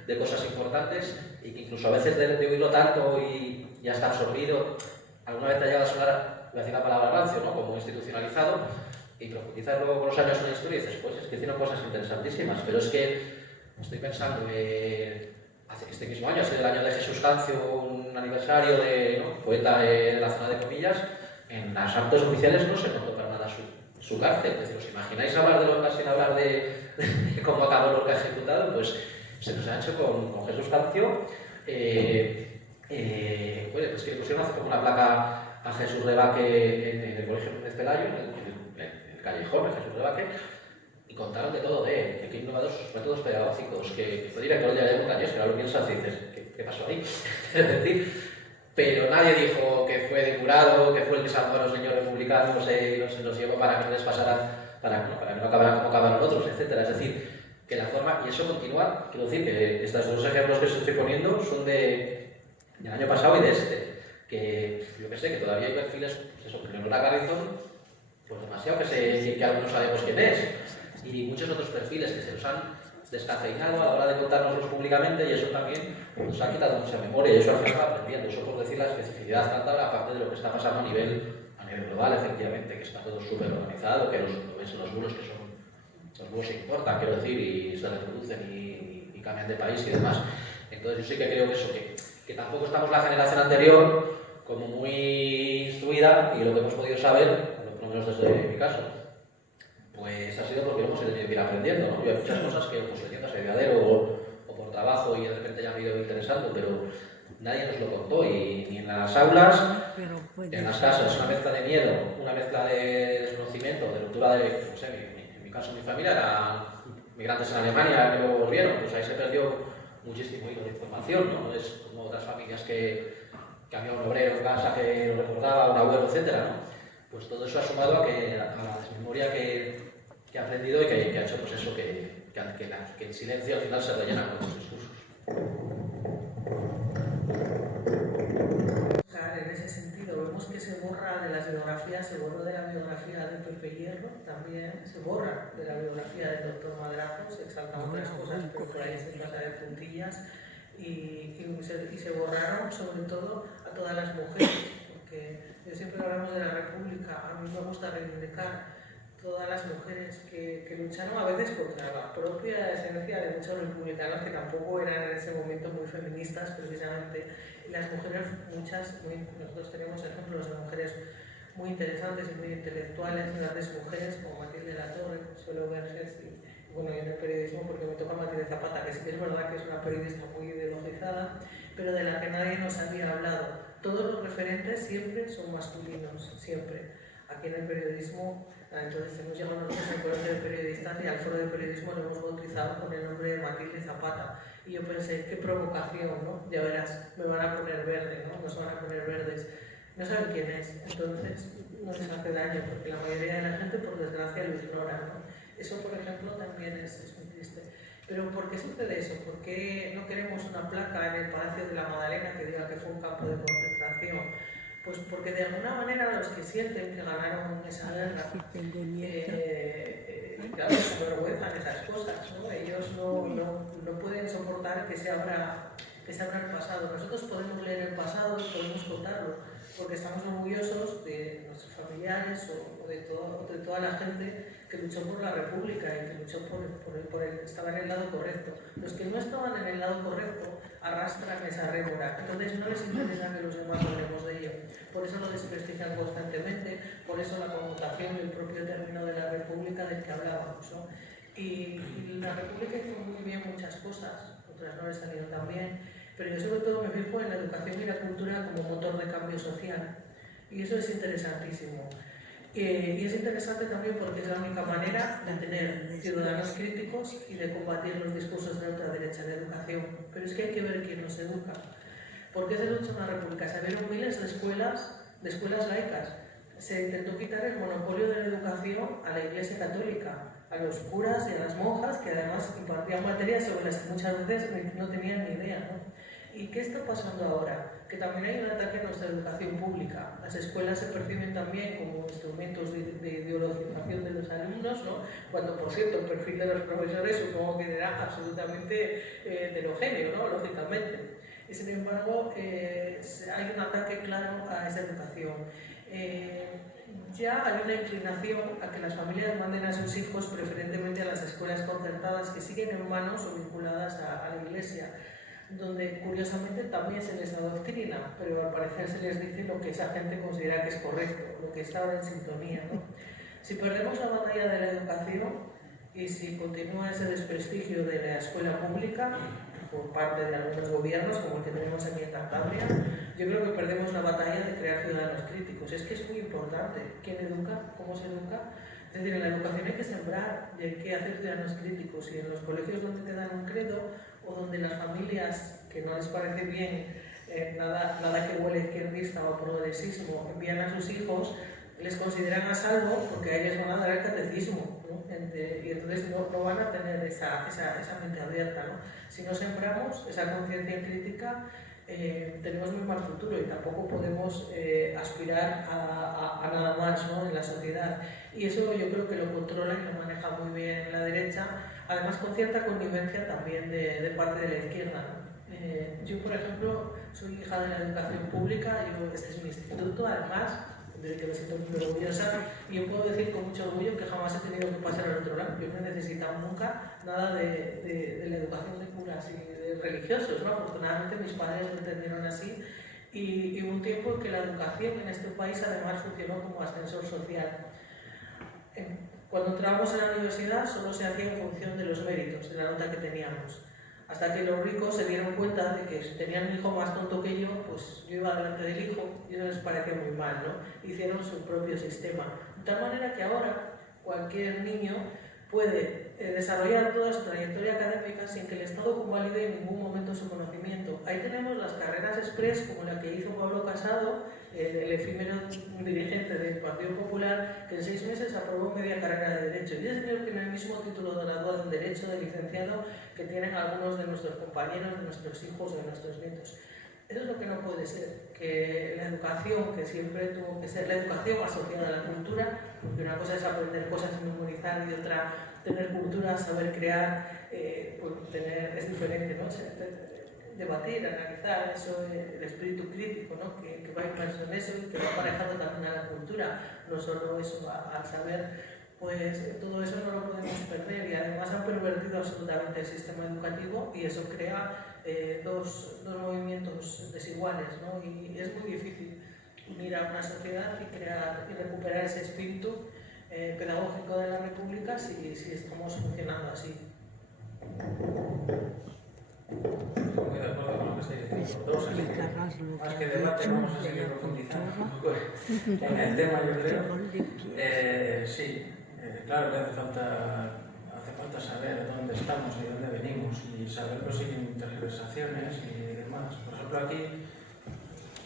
de cosas importantes, y que incluso a veces de oírlo tanto y ya está absorbido, alguna vez te ha llegado a sonar, voy a decir la palabra rancio, ¿no? Como institucionalizado, y profundizar luego con los años en una historia y dices, pues es que hicieron cosas interesantísimas, pero es que estoy pensando este mismo año, ha sido el año de Jesús Cancio, un aniversario de poeta de la zona de Comillas, en las actos oficiales no se contó para nada su cárcel. Es decir, ¿os imagináis hablar de Lorca sin hablar de cómo acabó Lorca ejecutado? Pues se nos ha hecho con Jesús Cancio. Pues que le pusieron hace como una placa a Jesús Rebaque en el colegio de Pelayo, en el callejón de Jesús Rebaque, y contaron de todo de él, que innovador sus métodos pedagógicos, que fue director del diario Montañés, que ahora lo piensas y dices, ¿qué pasó ahí? Es decir, pero nadie dijo que fue depurado, que fue el que salvó a los niños republicanos y los llevó para que no les pasaran, para que no acabaran como acabaron otros, etc. Es decir, que la forma, y eso continúa, quiero decir que estos dos ejemplos que os estoy poniendo son del año pasado y de este, que yo que sé, que todavía hay perfiles, pues eso, que Leonora Carrington, pues demasiado que aún no sabemos quién es, y muchos otros perfiles que se los han descafeinado a la hora de contárnoslos públicamente, y eso también nos ha quitado mucha memoria, y eso al final va aprendiendo. Eso por decir la especificidad tanta, aparte de lo que está pasando a nivel global, efectivamente, que está todo súper organizado, que los bulos que son, los bulos se importan, quiero decir, y se reproducen y cambian de país y demás. Entonces yo sí que creo que eso, que tampoco estamos la generación anterior como muy instruida, y lo que hemos podido saber, por lo menos desde mi caso, pues ha sido porque lo hemos tenido que ir aprendiendo, ¿no? Yo hay muchas cosas que pues leyendo a Seriadero o por trabajo y de repente ya me he ido interesando, pero nadie nos lo contó, y ni en las aulas, en las casas, una mezcla de miedo, una mezcla de desconocimiento, de ruptura de, no sé, en mi caso mi familia eran migrantes en Alemania que luego volvieron, pues ahí se perdió muchísimo hilo de información, ¿no? Es como otras familias que había un obrero en casa que lo recordaba, un abuelo, etcétera, ¿no? Pues todo eso ha sumado a la desmemoria que he aprendido y que ha hecho pues eso, que el silencio al final se rellena con los discursos. En ese sentido, vemos que se borra de las biografías, se borró de la biografía de Pepe Hierro, también se borra de la biografía del doctor Madrazo, se exaltan otras cosas, pero por ahí se pasa de puntillas, y se borraron sobre todo a todas las mujeres, porque siempre hablamos de la República, a mí me gusta reivindicar todas las mujeres que lucharon a veces contra la propia esencia de muchos republicanos que tampoco eran en ese momento muy feministas precisamente, y las mujeres, nosotros tenemos ejemplos de mujeres muy interesantes y muy intelectuales, grandes mujeres como Matilde Latorre, Consuelo Verges y bueno, y en el periodismo porque me toca Matilde Zapata, que sí que es verdad que es una periodista muy ideologizada, pero de la que nadie nos había hablado. Todos los referentes siempre son masculinos, siempre. Aquí en el periodismo, entonces hemos llegado nosotros al colegio de periodistas y al foro de periodismo lo hemos bautizado con el nombre de Matilde Zapata. Y yo pensé, qué provocación, ¿no? Ya verás, me van a poner verde, ¿no? Nos van a poner verdes. No saben quién es, entonces no les hace daño, porque la mayoría de la gente, por desgracia, lo ignora, ¿no? Eso, por ejemplo, también es muy triste. Pero ¿por qué sucede eso? ¿Por qué no queremos una placa en el Palacio de la Madalena que diga que fue un campo de concentración? Pues porque de alguna manera los que sienten que ganaron esa guerra, claro, se avergüenzan esas cosas, ¿no? Ellos no pueden soportar que se abra el pasado. Nosotros podemos leer el pasado y podemos contarlo, porque estamos orgullosos de nuestros familiares o de toda la gente que luchó por la República y que luchó estaba en el lado correcto. Los que no estaban en el lado correcto arrastran esa rémora, entonces no les interesa que los demás hablemos de ello. Por eso lo desprestigian constantemente, por eso la conmutación del propio término de la República del que hablábamos, ¿no? Y la República hizo muy bien muchas cosas, otras no les salieron tan bien, pero yo sobre todo me fijo en la educación y la cultura como motor de cambio social, y eso es interesantísimo. Y es interesante también porque es la única manera de tener ciudadanos críticos y de combatir los discursos de la ultraderecha en la educación. Pero es que hay que ver quién nos educa. ¿Por qué se lucha en la República? Se abrieron miles de escuelas laicas. Se intentó quitar el monopolio de la educación a la Iglesia Católica, a los curas y a las monjas, que además impartían materias sobre las que muchas veces no tenían ni idea, ¿no? ¿Y qué está pasando ahora? Que también hay un ataque a nuestra educación pública. Las escuelas se perciben también como instrumentos de ideologización de los alumnos, ¿no? Cuando, por cierto, el perfil de los profesores supongo que será absolutamente heterogéneo, ¿no? Lógicamente. Y sin embargo, hay un ataque claro a esa educación. Ya hay una inclinación a que las familias manden a sus hijos preferentemente a las escuelas concertadas que siguen en manos o vinculadas a la Iglesia, donde curiosamente también se les adoctrina, pero al parecer se les dice lo que esa gente considera que es correcto, lo que está ahora en sintonía, ¿no? Si perdemos la batalla de la educación y si continúa ese desprestigio de la escuela pública por parte de algunos gobiernos, como el que tenemos aquí en Cantabria, yo creo que perdemos la batalla de crear ciudadanos críticos. Es que es muy importante quién educa, cómo se educa. Es decir, en la educación hay que sembrar y hay que hacer ciudadanos críticos, y en los colegios donde te dan un credo o donde las familias que no les parece bien nada que huele izquierdista o progresismo envían a sus hijos, les consideran a salvo porque a ellos van a dar el catecismo, ¿no? Y entonces no van a tener esa mente abierta, ¿no? Si no sembramos esa conciencia crítica, tenemos muy mal futuro y tampoco podemos aspirar a nada más, ¿no? En la sociedad. Y eso yo creo que lo controla y lo maneja muy bien la derecha, además con cierta connivencia también de parte de la izquierda, ¿no? Yo, por ejemplo, soy hija de la educación pública, este es mi instituto, además, del que me siento muy orgullosa, y yo puedo decir con mucho orgullo que jamás he tenido que pasar al otro lado. Yo no he necesitado nunca nada de la educación de curas y de religiosos, ¿no? Afortunadamente mis padres lo entendieron así, y hubo un tiempo en que la educación en este país además funcionó como ascensor social. Cuando entrábamos en la universidad solo se hacía en función de los méritos, de la nota que teníamos. Hasta que los ricos se dieron cuenta de que si tenían un hijo más tonto que yo, pues yo iba delante del hijo y eso les parecía muy mal, ¿no? Hicieron su propio sistema. De tal manera que ahora cualquier niño puede desarrollar toda su trayectoria académica sin que el Estado convalide en ningún momento su conocimiento. Ahí tenemos las carreras express, como la que hizo Pablo Casado, el efímero dirigente del Partido Popular, que en 6 meses aprobó media carrera de Derecho. Y ese señor tiene el mismo título de graduado en Derecho, de licenciado, que tienen algunos de nuestros compañeros, de nuestros hijos, de nuestros nietos. Eso es lo que no puede ser, que la educación, que siempre tuvo que ser la educación asociada a la cultura, porque una cosa es aprender cosas y memorizar y otra tener cultura, saber crear, pues es diferente, ¿no? Debatir, analizar, eso, el espíritu crítico, ¿no? que va inmerso en eso y que va aparejado también a la cultura, no solo eso, al saber. Pues todo eso no lo podemos perder, y además han pervertido absolutamente el sistema educativo, y eso crea dos movimientos desiguales, ¿no? Y es muy difícil unir a una sociedad y crear y recuperar ese espíritu pedagógico de la República si estamos funcionando así. Muy de acuerdo con lo que estáis diciendo los dos. Más que debate, vamos a seguir profundizando un poco en el tema, yo creo. Sí, claro que hace falta saber dónde estamos y dónde venimos y saberlo sin tergiversaciones y demás. Por ejemplo, aquí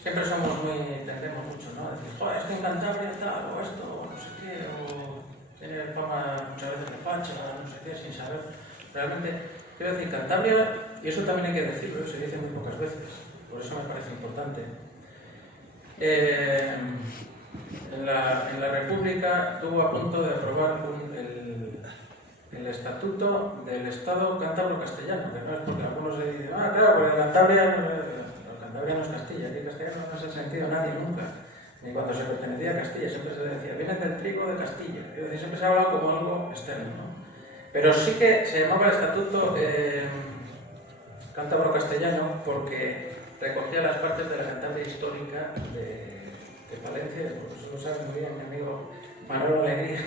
siempre tendemos mucho, ¿no? A decir, joder, es que en Cantabria tal, o esto, o no sé qué, o tiene fama muchas veces de facha, no sé qué, sin saber. Realmente, quiero decir, Cantabria, y eso también hay que decirlo, se dice muy pocas veces, por eso me parece importante. En la República estuvo a punto de aprobar el estatuto del Estado cántabro-castellano, que no es porque algunos se dicen, claro, porque Cantabria no es Castilla, aquí castellano no se ha sentido nadie nunca, ni cuando se pertenecía a Castilla, siempre se decía, vienen del trigo de Castilla, es decir, siempre se ha hablado como algo externo, ¿no? Pero sí que se llamaba el estatuto cántabro-castellano porque recogía las partes de la Cantabria histórica de Palencia, pues eso lo sabe muy bien mi amigo Manuel Alegría.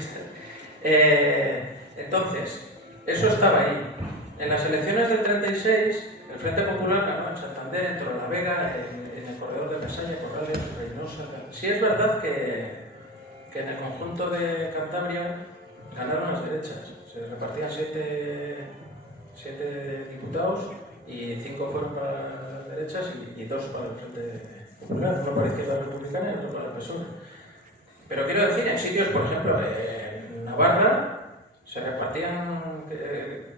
Entonces, eso estaba ahí. En las elecciones del 36, el Frente Popular ganó en Santander, en Torrelavega, en el corredor de Mesalla, Corrales, Reynosa. Sí es verdad que en el conjunto de Cantabria ganaron las derechas. Se repartían 7 diputados y 5 fueron para las derechas y 2 para el Frente Popular, uno para la Izquierda Republicana y otro para el PSOE. Pero quiero decir, en sitios, por ejemplo, en Navarra, se repartían,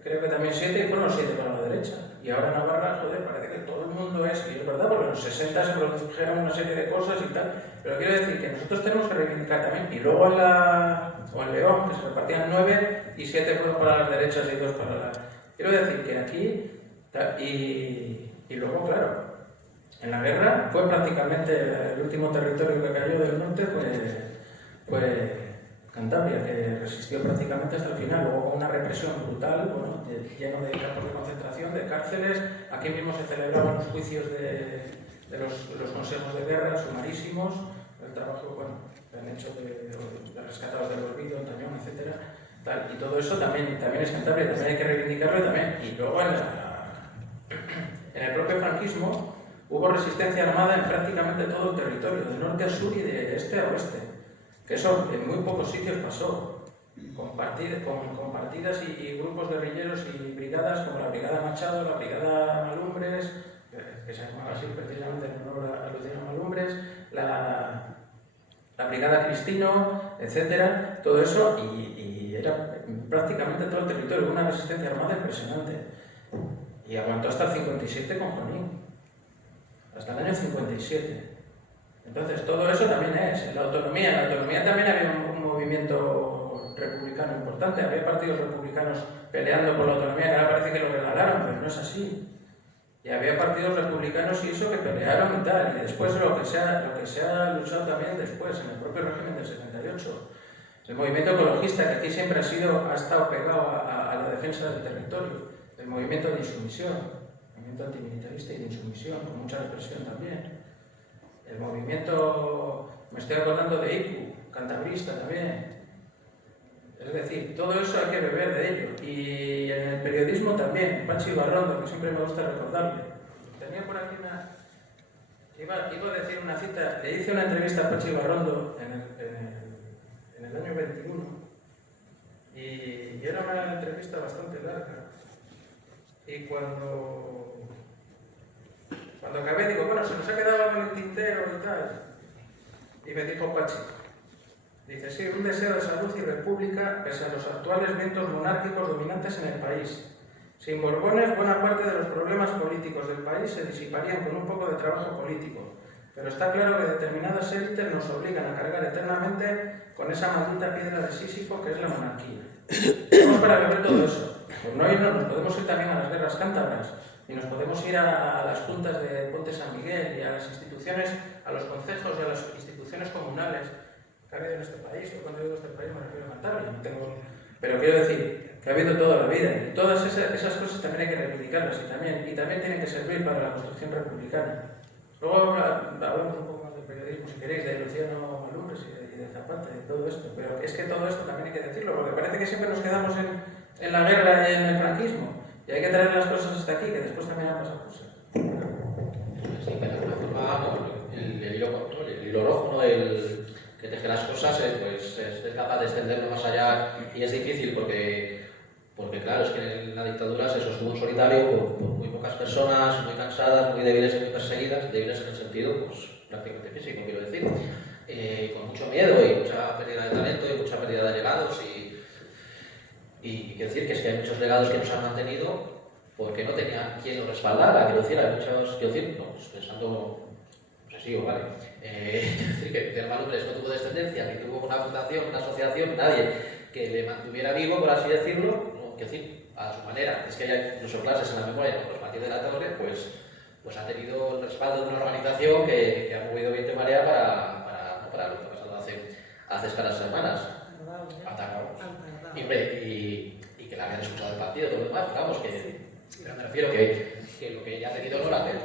creo que también 7 y fueron 7 para la derecha. Y ahora en Navarra, joder, parece que todo el mundo es, y es verdad, porque en los 60 se produjeron una serie de cosas y tal. Pero quiero decir que nosotros tenemos que reivindicar también. Y luego en León, que se repartían 9 y 7 fueron para las derechas y 2 para las... Quiero decir que aquí, y luego, claro, en la guerra fue prácticamente el último territorio que cayó del norte fue Cantabria, que resistió prácticamente hasta el final, luego con una represión brutal, bueno, lleno de campos de concentración, de cárceles. Aquí mismo se celebraban los juicios de los consejos de guerra, sumarísimos, el trabajo, bueno, que han hecho de rescatados del olvido, Tañón, etc. Y todo eso también es Cantabria, también hay que reivindicarlo también. Y luego en el propio franquismo hubo resistencia armada en prácticamente todo el territorio, de norte a sur y de este a oeste. Que eso en muy pocos sitios pasó, con partidas y grupos guerrilleros y brigadas como la Brigada Machado, la Brigada Malumbres, que se llamaba así precisamente en honor a Luciano Malumbres, la Brigada Cristino, etcétera, todo eso, y era prácticamente todo el territorio, una resistencia armada impresionante. Y aguantó hasta el 57 con Junín, hasta el año 57. Entonces, todo eso también es. La autonomía también había un movimiento republicano importante. Había partidos republicanos peleando por la autonomía, que ahora parece que lo regalaron, pero no es así. Y había partidos republicanos y eso que pelearon y tal. Y después lo que se ha luchado también después, en el propio régimen del 78. El movimiento ecologista, que aquí siempre ha estado pegado a la defensa del territorio. El movimiento de insumisión, el movimiento antimilitarista y de insumisión, con mucha represión también. El movimiento, me estoy acordando de ICU, cantabrista también. Es decir, todo eso hay que beber de ello. Y en el periodismo también, Pachi Barrondo, que siempre me gusta recordarle. Tenía por aquí iba a decir una cita, le hice una entrevista a Pachi Barrondo en el año 21 y era una entrevista bastante larga. Y cuando acabé, digo, bueno, se nos ha quedado algo en el tintero y tal. Y me dijo Pachi, dice, sí, un deseo de salud y república pese a los actuales vientos monárquicos dominantes en el país. Sin Borbones, buena parte de los problemas políticos del país se disiparían con un poco de trabajo político. Pero está claro que determinadas élites nos obligan a cargar eternamente con esa maldita piedra de Sísifo que es la monarquía. Vamos para beber todo eso. Por no irnos, nos podemos ir también a las guerras cántabras. Y nos podemos ir a las juntas de Ponte San Miguel y a las instituciones, a los concejos y a las instituciones comunales que ha habido en este país. Yo cuando digo este país me refiero a Cantabria, pero quiero decir que ha habido toda la vida y todas esas cosas también hay que reivindicarlas y también tienen que servir para la construcción republicana. Luego hablamos un poco más de periodismo, si queréis, de Luciano Malumbres y de Zapata y de todo esto. Pero es que todo esto también hay que decirlo, porque parece que siempre nos quedamos en la guerra y en el franquismo. Y hay que traer las cosas hasta aquí, que después también han pasado cosas. Sí, que de alguna forma el hilo rojo, ¿no? El que teje las cosas, pues es capaz de extenderlo más allá y es difícil porque claro, es que en la dictadura se sostuvo en solitario por muy pocas personas, muy cansadas, muy débiles y muy perseguidas, débiles en el sentido pues, prácticamente físico, quiero decir, con mucho miedo y mucha pérdida de talento y mucha pérdida de legados y quiero decir que es que hay muchos legados que no se han mantenido porque no tenían quien los respaldara, quiero decir, hay muchos, quiero decir, no, pues pensando, pues sí, vale, quiero decir que Luciano Malumbres no tuvo descendencia, ni tuvo una fundación, una asociación, nadie que le mantuviera vivo, por así decirlo, no, quiero decir, a su manera, es que hay incluso clases en la memoria, como los Martínez de la Torre, pues ha tenido el respaldo de una organización que ha movido viento y marea para lo que ha pasado hace escalas semanas. Atacados. Y que la habían expulsado del partido, todo lo demás, pero vamos, pero me refiero que lo que ella ha tenido no lo ha tenido.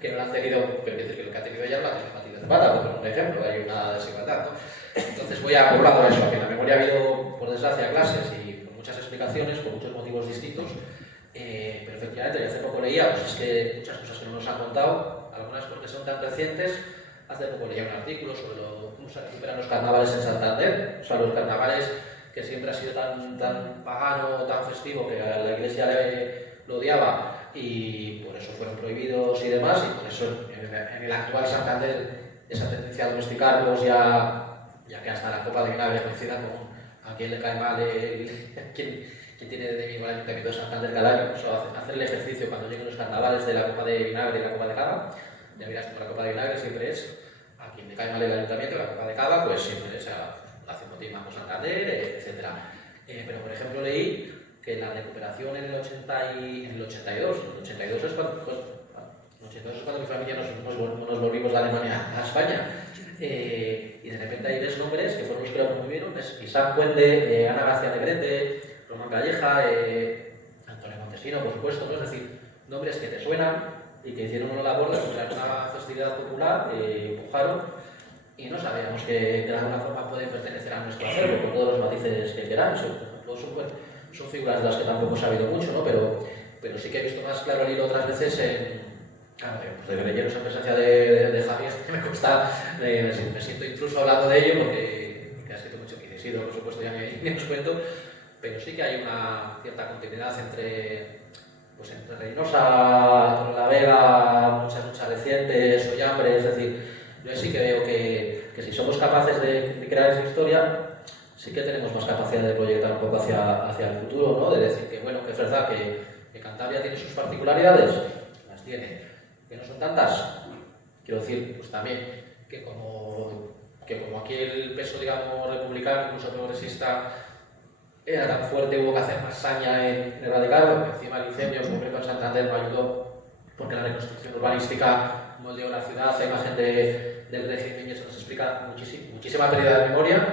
Que no lo han tenido, pero que lo que ha tenido ella no lo ha tenido Martínez de Zapata, por un ejemplo, hay una desigualdad, ¿no? Entonces voy a por eso, que en la memoria ha habido, por desgracia, clases y por muchas explicaciones, por muchos motivos distintos, pero efectivamente, yo hace poco leía, pues es que muchas cosas que no nos han contado, algunas porque son tan recientes. Hace poco leía un artículo sobre cómo se recuperan los carnavales en Santander, o sea, los carnavales que siempre ha sido tan pagano, tan festivo, que a la Iglesia lo odiaba y por eso fueron prohibidos y demás, y por eso en el actual Santander esa tendencia a domesticarlos ya que hasta la copa de vinagre coincida con a quien le cae mal, quien tiene de enemigo el Ayuntamiento de Santander cada año, pues hacer el ejercicio cuando lleguen los carnavales de la copa de vinagre y la copa de cava. Ya verás como la copa de vinagre siempre es a quien le cae mal el Ayuntamiento, la copa de cava, pues siempre es a Fundación Motimaco Santander, etc. Pero por ejemplo leí que la recuperación en el 82 es cuando mi familia nos volvimos de Alemania a España. Y de repente hay tres nombres que fueron los que lo promovieron, es Isaac Cuende, Ana García Negrete, Román Calleja, Antonio Montesino, por supuesto, ¿no? Es decir, nombres que te suenan y que hicieron una labor de crear una festividad popular, empujaron y no sabíamos que de alguna forma pueden pertenecer a nuestro acervo con todos los matices que queráis. Son figuras de las que tampoco he sabido mucho, ¿no? Pero sí que he visto más claro el hilo otras veces de guerrilleros en presencia de Javier, me cuesta, me siento intruso hablando de ello porque ha sido mucho que Isidro, por supuesto, ya ni os cuento, pero sí que hay una cierta continuidad entre Reynosa, Torrelavega, muchas recientes, Ollambre, es decir, yo sí que veo que si somos capaces de crear esa historia, sí que tenemos más capacidad de proyectar un poco hacia el futuro, ¿no? De decir que, bueno, que es verdad que Cantabria tiene sus particularidades, las tiene, que no son tantas, quiero decir, pues también, que como aquí el peso, digamos, republicano, incluso progresista, era tan fuerte, hubo que hacer más saña en erradicarlo, porque encima el incendio, en concreto en Santander, no ayudó, porque la reconstrucción urbanística moldeó la ciudad, la imagen del régimen, y eso nos explica muchísima pérdida de memoria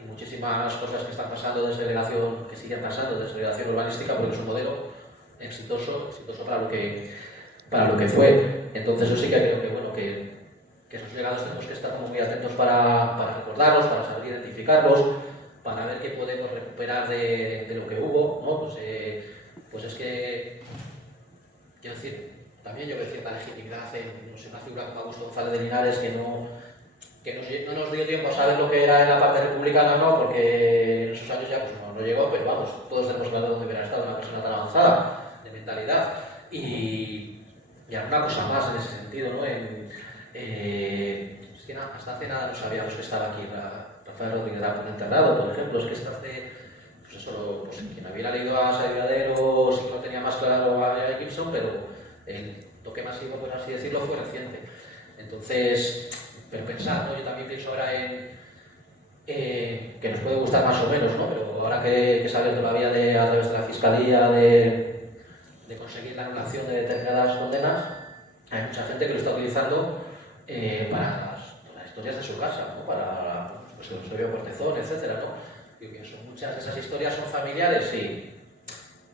y muchísimas cosas que están pasando de segregación, que siguen pasando de segregación urbanística, porque es un modelo exitoso para lo que fue. Entonces yo sí que creo que, bueno, que esos legados tenemos que estar como muy atentos para recordarlos, para saber identificarlos, para ver qué podemos recuperar de lo que hubo, ¿no? Pues es que, quiero decir, también yo veo cierta legitimidad en, no sé, una figura como Augusto González de Linares que no nos dio tiempo a saber lo que era en la parte republicana, ¿no? Porque en esos años ya pues, no llegó, pero vamos, todos tenemos claro dónde hubiera estado una persona tan avanzada de mentalidad. Y alguna cosa más en ese sentido, ¿no? Es que hasta hace nada no sabíamos que estaba aquí Rafael Rodríguez Arjona enterrado, por ejemplo. Es que hasta hace, pues eso, pues quien había leído a Salgadero sí que lo tenía más claro a Gibson, pero el toque masivo, por así decirlo, fue reciente. Entonces, pero pensar, ¿no? Yo también pienso ahora que nos puede gustar más o menos, ¿no? Pero ahora que se ha abierto la vía a través de la Fiscalía de conseguir la anulación de determinadas condenas, hay mucha gente que lo está utilizando para las historias de su casa, ¿no? Para pues, el Eusebio Cortezón, etc., ¿no? Yo pienso, muchas de esas historias son familiares, sí,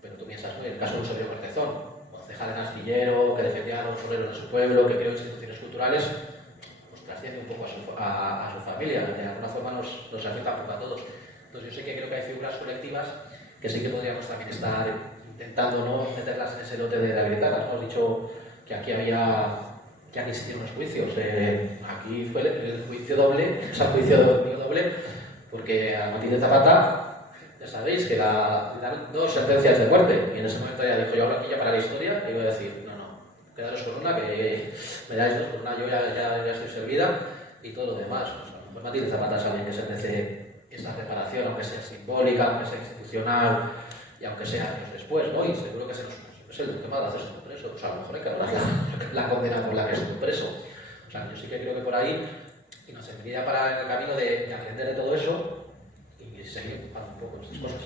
pero tú piensas, ¿no? En el caso de Eusebio Cortezón, concejal en Astillero, que defendía a los obreros de su pueblo, que creó instituciones culturales, trasciende un poco a su familia, de alguna forma nos afecta un poco a todos. Entonces yo sé que creo que hay figuras colectivas que sí que podríamos también estar intentando, ¿no?, meterlas en ese lote de rehabilitarlas. Hemos dicho que aquí se hicieron los juicios. Aquí fue el juicio doble, o sea, el juicio doble, porque a Matilde Zapata, ya sabéis que la 2 sentencias de muerte, y en ese momento ella dijo: yo hablo aquí ya para la historia, y iba a decir: no, quedaros con una, que me dais 2 por una, yo ya estoy servida, y todo lo demás. O sea, pues Matilde Zapata es alguien que se merece esa reparación, aunque sea simbólica, aunque sea institucional, y aunque sea años después, ¿no? Y seguro que es el tema de hacerse un preso. O sea, a lo mejor hay que hablar la condena por la que es un preso. O sea, yo sí que creo que por ahí, y nos serviría para el camino de aprender de todo eso y seguir ocupando un poco estas cosas.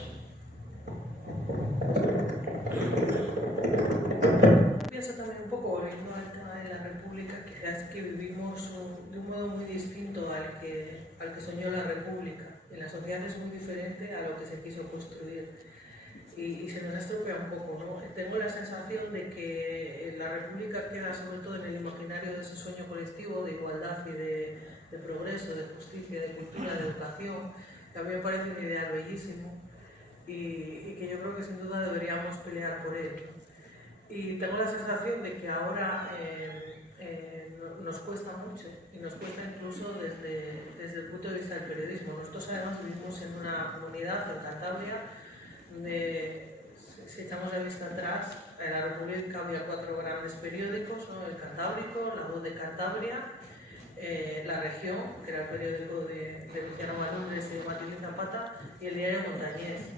Pienso también un poco, volviendo al tema de la República, quizás que vivimos de un modo muy distinto al que soñó la República. En la sociedad es muy diferente a lo que se quiso construir. Y se nos estropea un poco, ¿no? Tengo la sensación de que la República queda sobre todo en el imaginario de ese sueño colectivo de igualdad y de progreso, de justicia, de cultura, de educación, que a mí me parece un ideal bellísimo y que yo creo que sin duda deberíamos pelear por él. Y tengo la sensación de que ahora nos cuesta mucho, y nos cuesta incluso desde el punto de vista del periodismo. Nosotros además vivimos en una comunidad, en Cantabria, donde, si echamos la vista atrás, en la República había 4 grandes periódicos, ¿no? El Cantábrico, La Voz de Cantabria, La Región, que era el periódico de Luciano Malumbres y de Matilde Zapata, y el Diario Montañés,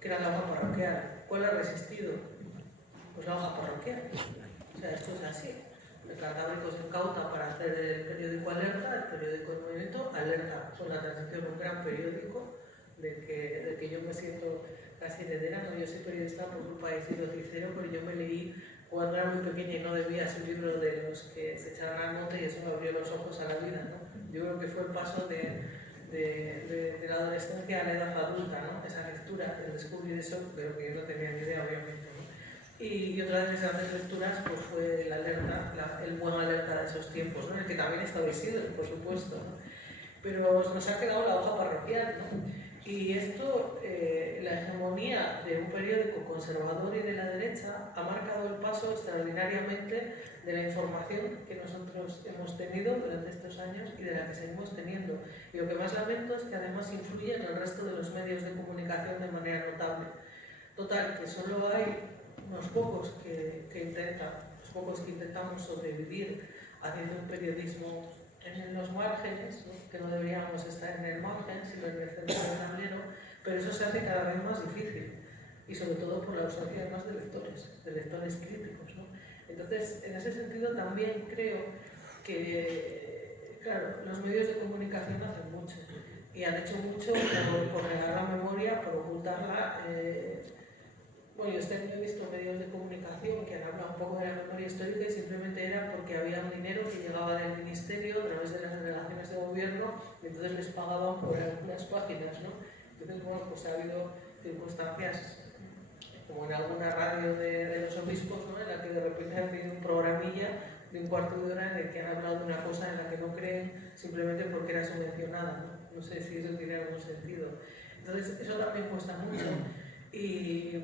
que era la hoja parroquial. ¿Cuál ha resistido? Pues la hoja parroquial. O sea, esto es así. El Cantábrico se incauta para hacer el periódico Alerta, el periódico en movimiento. Alerta con la transición, un gran periódico del que yo me siento casi heredera. No, yo soy periodista por culpa de Ciro Cicero, pero yo me leí cuando era muy pequeña y no debía, es un libro de los que se echaron a nota y eso me abrió los ojos a la vida, ¿no? Yo creo que fue el paso de la adolescencia a la edad adulta, ¿no? Esa lectura, el descubrir eso, pero que yo no tenía ni idea, obviamente, ¿no? Y otra de mis grandes lecturas pues, fue el Alerta, el buen Alerta de esos tiempos, ¿no? En el que también estaba Isidro, por supuesto, ¿no? Pero nos ha quedado la hoja parroquial, ¿no? Y esto, la hegemonía de un periódico conservador y de la derecha ha marcado el paso extraordinariamente de la información que nosotros hemos tenido durante estos años y de la que seguimos teniendo. Y lo que más lamento es que además influye en el resto de los medios de comunicación de manera notable. Total, que solo hay unos pocos que intentamos sobrevivir haciendo un periodismo en los márgenes, ¿no? Que no deberíamos estar en el margen, sino en el centro del tablero, pero eso se hace cada vez más difícil, y sobre todo por la ausencia además de lectores críticos, ¿no? Entonces, en ese sentido también creo que, claro, los medios de comunicación hacen mucho, y han hecho mucho por negar la memoria, por ocultarla. Bueno, yo este año he visto medios de comunicación que han hablado un poco de la memoria histórica y simplemente era porque había un dinero que llegaba del ministerio a través de las delegaciones de gobierno y entonces les pagaban por algunas páginas, ¿no? Entonces, bueno, pues ha habido circunstancias, como en alguna radio de los obispos, ¿no? En la que de repente han tenido un programilla de un cuarto de hora en el que han hablado de una cosa en la que no creen simplemente porque era subvencionada, ¿no? No sé si eso tiene algún sentido. Entonces, eso también cuesta mucho. Y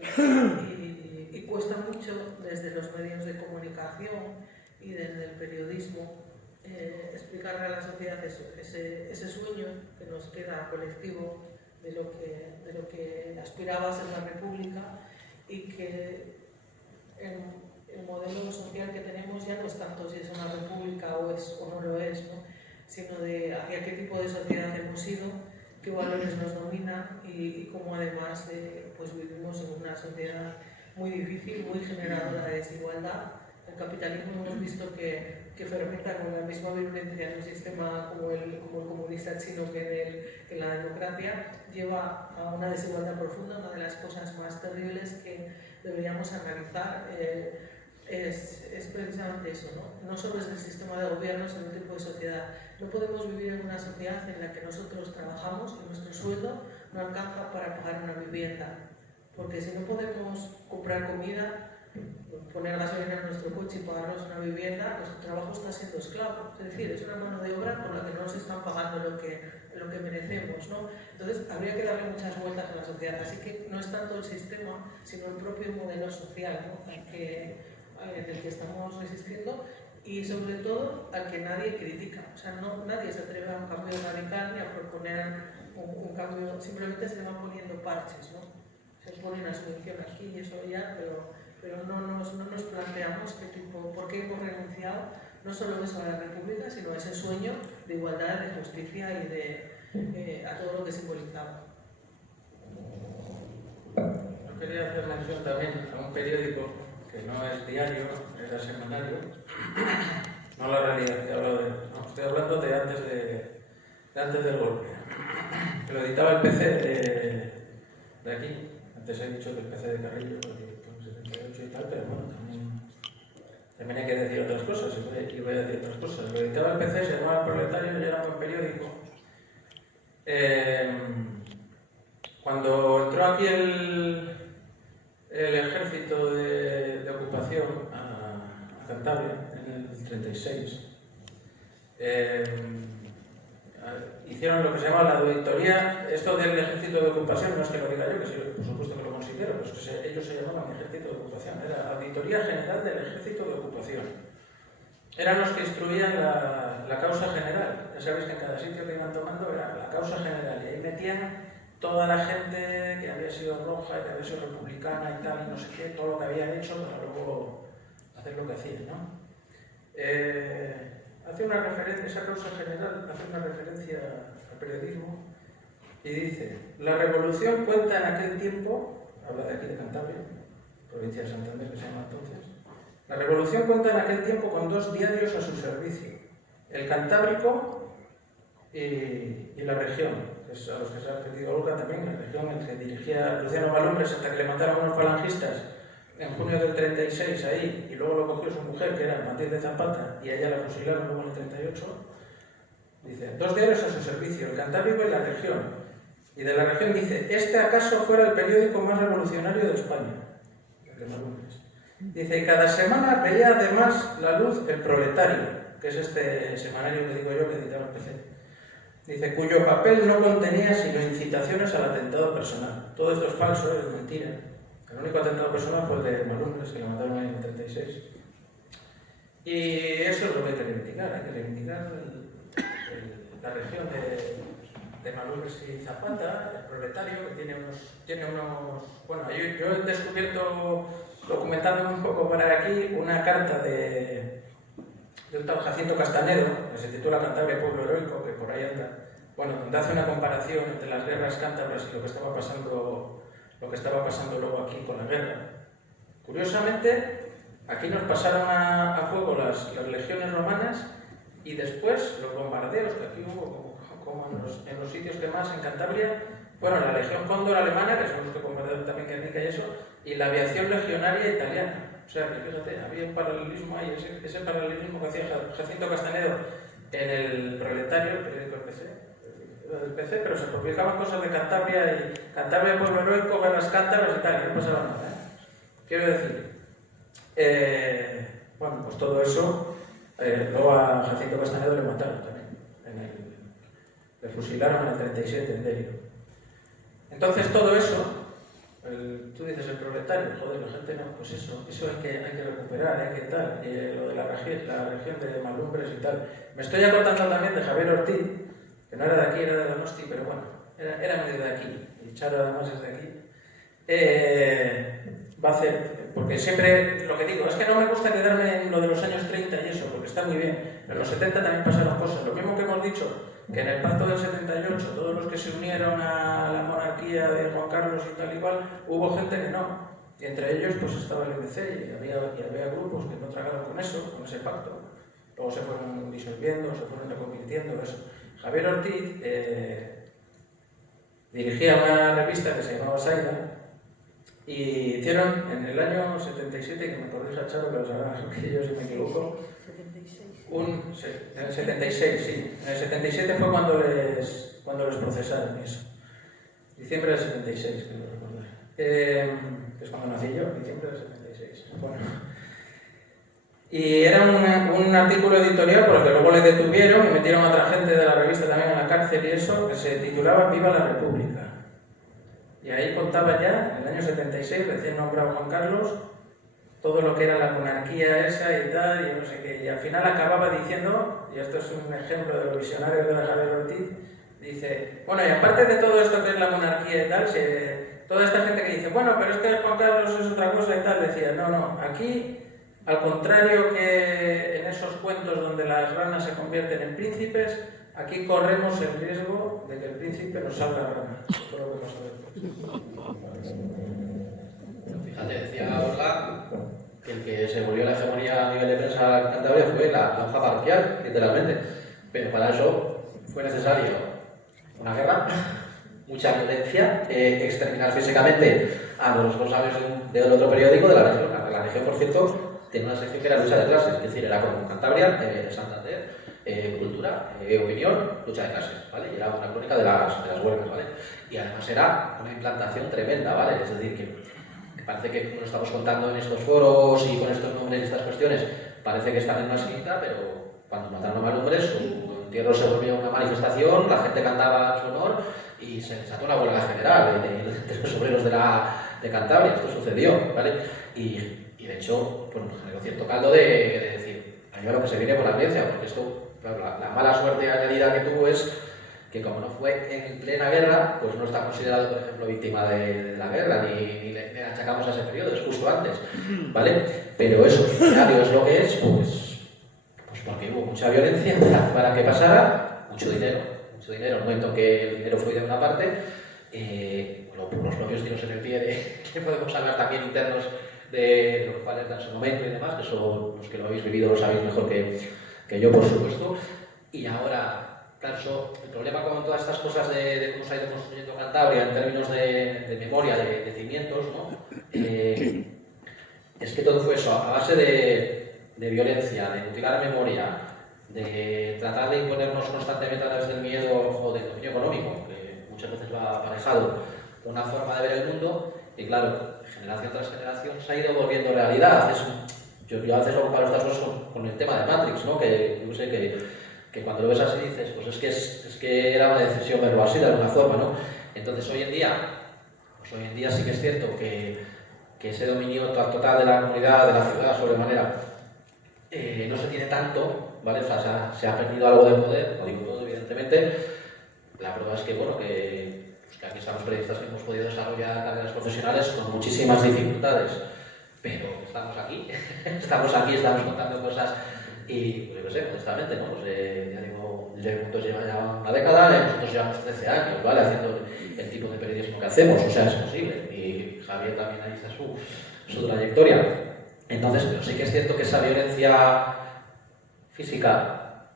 cuesta mucho desde los medios de comunicación y desde el periodismo explicarle a la sociedad ese sueño que nos queda colectivo de lo que aspiraba a ser la República, y que el modelo social que tenemos ya no es tanto si es una república o no lo es, ¿no? Sino de hacia qué tipo de sociedad hemos ido, qué valores nos dominan y cómo además pues vivimos en una sociedad muy difícil, muy generadora de desigualdad. El capitalismo hemos visto que fermenta con la misma virulencia en un sistema como el comunista chino que en la democracia, lleva a una desigualdad profunda. Una de las cosas más terribles que deberíamos analizar es precisamente eso, ¿no? No solo es el sistema de gobierno, sino el tipo de sociedad. No podemos vivir en una sociedad en la que nosotros trabajamos y nuestro sueldo no alcanza para pagar una vivienda, porque si no podemos comprar comida, poner gasolina en nuestro coche y pagarnos una vivienda, nuestro trabajo está siendo esclavo. Es decir, es una mano de obra por la que no nos están pagando lo que merecemos, ¿no? Entonces, habría que darle muchas vueltas a la sociedad. Así que no es tanto el sistema, sino el propio modelo social, ¿no? en el que estamos resistiendo y, sobre todo, al que nadie critica. O sea, nadie se atreve a un cambio radical ni a proponer un cambio, simplemente se van poniendo parches, ¿no? Se pone una solución aquí y eso ya, pero no nos planteamos por qué hemos renunciado no solo eso a la República, sino a ese sueño de igualdad, de justicia y a todo lo que simbolizaba. Yo quería hacer mención también a un periódico que no es diario, era semanario, no la realidad, estoy hablando de antes del golpe. Lo editaba el PC de aquí, antes he dicho que el PC de Carrillo, con 78 y tal, pero bueno, también hay que decir otras cosas, y voy a decir otras cosas. Lo editaba el PC, se llamaba El Proletario y era un buen periódico. Cuando entró aquí el ejército de ocupación a Cantabria en el 36, hicieron lo que se llama la auditoría. Esto del ejército de ocupación no es que lo diga yo, que sí, por supuesto que lo considero, pero es que ellos se llamaban ejército de ocupación, era Auditoría General del Ejército de Ocupación. Eran los que instruían la causa general. Ya sabéis que en cada sitio que iban tomando era la causa general, y ahí metían toda la gente que había sido roja, que había sido republicana y tal, y no sé qué, todo lo que habían hecho para luego hacer lo que hacían, ¿no? Esa causa general hace una referencia al periodismo y dice: la revolución cuenta en aquel tiempo, habla de aquí de Cantabria, provincia de Santander que se llama entonces, la revolución cuenta en aquel tiempo con 2 diarios a su servicio, el Cantábrico y La Región, que es a los que se ha referido Olga también, La Región, el que dirigía Luciano Malumbres hasta que le mataron unos falangistas en junio del 36 ahí, y luego lo cogió su mujer, que era Matilde Zapata, y a ella la fusilaron luego en el 38. Dice: 2 diarios a su servicio, el Cantábrico y La Región. Y de La Región dice: este acaso fuera el periódico más revolucionario de España. Dice: y cada semana veía además la luz El Proletario, que es este semanario que digo yo que editaba el PC. Dice: cuyo papel no contenía sino incitaciones al atentado personal. Todo esto es falso, es mentira. El único atentado personal fue el de Malumbres, que lo mataron en el 36. Y eso es lo que hay que reivindicar. Hay que reivindicar la región de Malumbres y Zapata, El Proletario, que tiene unos... Bueno, yo he descubierto, documentándome un poco para aquí, una carta de un tal Jacinto Castanedo, que se titula Cantabria, pueblo heroico, que por ahí anda, bueno, donde hace una comparación entre las guerras cántabras y lo que estaba pasando luego aquí con la guerra. Curiosamente, aquí nos pasaron a fuego las legiones romanas, y después los bombardeos que aquí hubo, como en los sitios que más en Cantabria, fueron la Legión Cóndor alemana, que son los que bombardearon también Guernica y eso, y la aviación legionaria italiana. O sea, que fíjate, había un paralelismo ahí, ese paralelismo que hacía Jacinto Castanedo en El Proletario, el periódico del PC, pero se publicaban cosas de Cantabria, y Cantabria, pueblo heroico, guerras cántabras y tal, y no pasaba nada, ¿eh? Quiero decir, bueno, pues todo eso, luego a Jacinto Castanedo le mataron también, le fusilaron en el 37 en Derio. Entonces todo eso, tú dices El Proletario, joder, la gente no, pues eso hay que recuperar, hay que tal, lo de la región de Malumbres y tal. Me estoy acordando también de Javier Ortiz, que no era de aquí, era de Donosti, pero bueno, era medio de aquí, y Charo además es de aquí. Va a hacer, porque siempre lo que digo, es que no me gusta quedarme en lo de los años 30 y eso, porque está muy bien. En los 70 también pasaron cosas, lo mismo que hemos dicho, que en el pacto del 78, todos los que se unieron a la monarquía de Juan Carlos y tal igual, hubo gente que no, y entre ellos pues estaba el EBC, y había grupos que no tragaron con eso, con ese pacto. Luego se fueron disolviendo, se fueron reconvirtiendo, eso. Javier Ortiz dirigía una revista que se llamaba Saida, y hicieron en el año 77, que me corrija Charo, que lo sabrá mejor que yo si me equivoco, en el 76, sí. En el 77 fue cuando les procesaron eso. Diciembre del 76, que lo recordar. Que es cuando nací yo, diciembre del 76. 76. Bueno. Y era un artículo editorial por el que luego le detuvieron y metieron a otra gente de la revista también en la cárcel y eso, que se titulaba Viva la República. Y ahí contaba ya, en el año 76, recién nombrado Juan Carlos, todo lo que era la monarquía esa y tal, y no sé qué. Y al final acababa diciendo, y esto es un ejemplo de lo visionario de Javier Ortiz, dice, bueno, y aparte de todo esto que es la monarquía y tal, toda esta gente que dice, bueno, pero es que Juan Carlos es otra cosa y tal, decía, no, aquí, al contrario que en esos cuentos donde las ranas se convierten en príncipes, aquí corremos el riesgo de que el príncipe nos salga rana. Eso es lo que pasó después. Fíjate, decía Orla que el que se volvió la hegemonía a nivel de prensa en Cantabria fue la hoja parroquial, literalmente. Pero para eso fue necesario una guerra, mucha violencia, exterminar físicamente a los responsables del otro periódico, de la región. La región, por cierto, tiene una sección que era lucha de clases, es decir, era como Cantabria, Santander, cultura, opinión, lucha de clases, ¿vale? Y era una crónica de las huelgas, ¿vale? Y además era una implantación tremenda, ¿vale? Es decir, que parece que como lo estamos contando en estos foros y con estos nombres y estas cuestiones, parece que están en una esquinita, pero cuando mataron a Malumbres, su entierro se volvió una manifestación, la gente cantaba en su honor y se desató una huelga general de los obreros de Cantabria. Esto sucedió, ¿vale? Y de hecho, bueno, generó cierto caldo de decir, ahí va lo que se viene por la violencia, porque esto, claro, la mala suerte añadida que tuvo es que como no fue en plena guerra, pues no está considerado, por ejemplo, víctima de la guerra, ni le achacamos a ese periodo, es justo antes, ¿vale? Pero eso, diario es lo que es, pues porque hubo mucha violencia para que pasara, mucho dinero, en el momento que el dinero fue de una parte, por los propios tiros en el pie que podemos hablar también internos de los cuales dan su momento y demás, que son los que lo habéis vivido, lo sabéis mejor que yo, por supuesto. Y ahora, claro, el problema con todas estas cosas de cómo se ha ido construyendo Cantabria en términos de memoria, de cimientos, ¿no? Es que todo fue eso, a base de violencia, de mutilar memoria, de tratar de imponernos constantemente a través del miedo o del dominio económico, que muchas veces va aparejado de una forma de ver el mundo, y claro, generación tras generación se ha ido volviendo realidad. Yo a veces lo comparo estas cosas con el tema de Matrix, ¿no? Que yo sé que cuando lo ves así dices, pues es que era una decisión verlo así de alguna forma, ¿no? Entonces hoy en día sí que es cierto que ese dominio total de la comunidad, de la ciudad, sobremanera, no se tiene tanto, ¿vale? O sea, se ha perdido algo de poder, no digo todo, evidentemente. La prueba es que, bueno, que aquí estamos periodistas que hemos podido desarrollar carreras profesionales con muchísimas dificultades, pero estamos aquí, estamos contando cosas y, pues, yo qué sé, honestamente, ¿no? Pues, ya digo, Puntos lleva ya una década, nosotros llevamos 13 años, ¿vale? Haciendo el tipo de periodismo que hacemos, o sea, es posible, y Javier también ahí está su trayectoria. Entonces, pero sí que es cierto que esa violencia física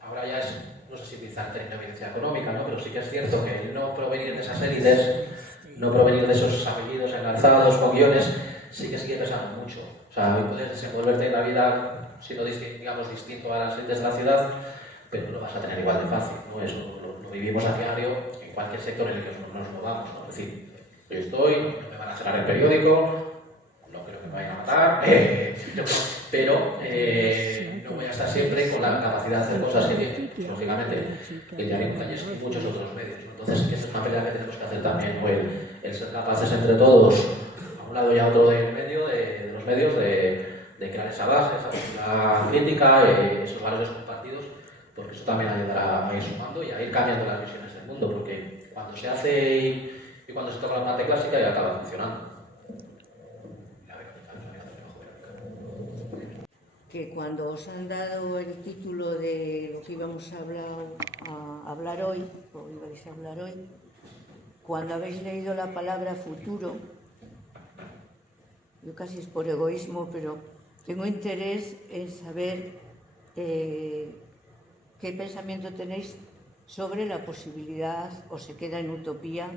ahora ya es, no sé si utilizar el término violencia económica, ¿no? Pero sí que es cierto que el no provenir de esas élites, no provenir de esos apellidos engarzados con guiones, sí que sigue pesando mucho. O sea, hoy puedes desenvolverte en la vida siendo, digamos, distinto a las élites de la ciudad, pero no lo vas a tener igual de fácil, ¿no? Eso lo vivimos a diario en cualquier sector en el que nos movamos, ¿no? Es decir, yo estoy, no me van a cerrar el periódico, no creo que me vayan a matar, pero no voy a estar siempre con la capacidad de hacer cosas que tiene, lógicamente, el diario Montañés y muchos otros medios, ¿no? Entonces, esa es una pelea que tenemos que hacer también, ¿no? El ser capaces entre todos, a un lado y a otro de los medios, de crear esa base, esa postura crítica, esos valores compartidos, porque eso también ayudará a ir sumando y a ir cambiando las visiones del mundo, porque cuando se hace y cuando se toca la parte clásica ya acaba funcionando. Que cuando os han dado el título de lo que íbamos a hablar hoy, o ibais a hablar hoy, cuando habéis leído la palabra futuro, yo casi es por egoísmo, pero tengo interés en saber qué pensamiento tenéis sobre la posibilidad, o se queda en utopía,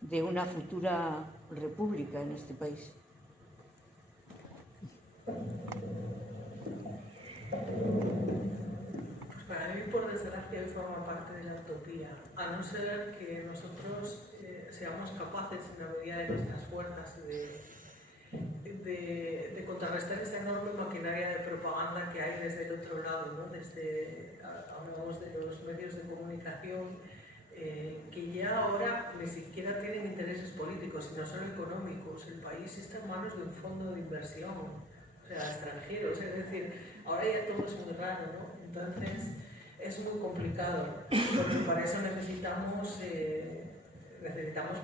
de una futura república en este país. Para mí, por desgracia, hoy forma parte de la utopía, a no ser que nosotros seamos capaces, en la medida de nuestras fuerzas, de de contrarrestar esta enorme maquinaria de propaganda que hay desde el otro lado, ¿no? Hablamos de los medios de comunicación, que ya ahora ni siquiera tienen intereses políticos, sino son económicos. El país está en manos de un fondo de inversión, o sea, extranjeros, es decir, ahora ya todo es muy raro, ¿no? Entonces es muy complicado, porque para eso necesitamos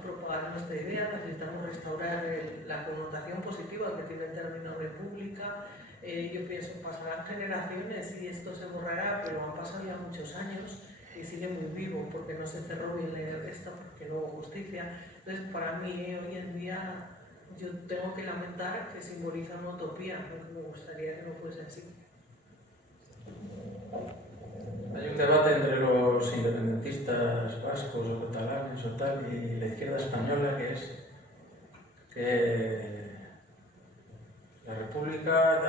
propagar nuestra idea, necesitamos restaurar la connotación positiva que tiene el término república. Yo pienso, pasarán generaciones y esto se borrará, pero han pasado ya muchos años y sigue muy vivo porque no se cerró bien esto, porque no hubo justicia. Entonces, para mí, hoy en día, yo tengo que lamentar que simboliza una utopía, porque me gustaría que no fuese así. Hay un debate entre los independentistas vascos o catalanes o tal y la izquierda española, que es que la República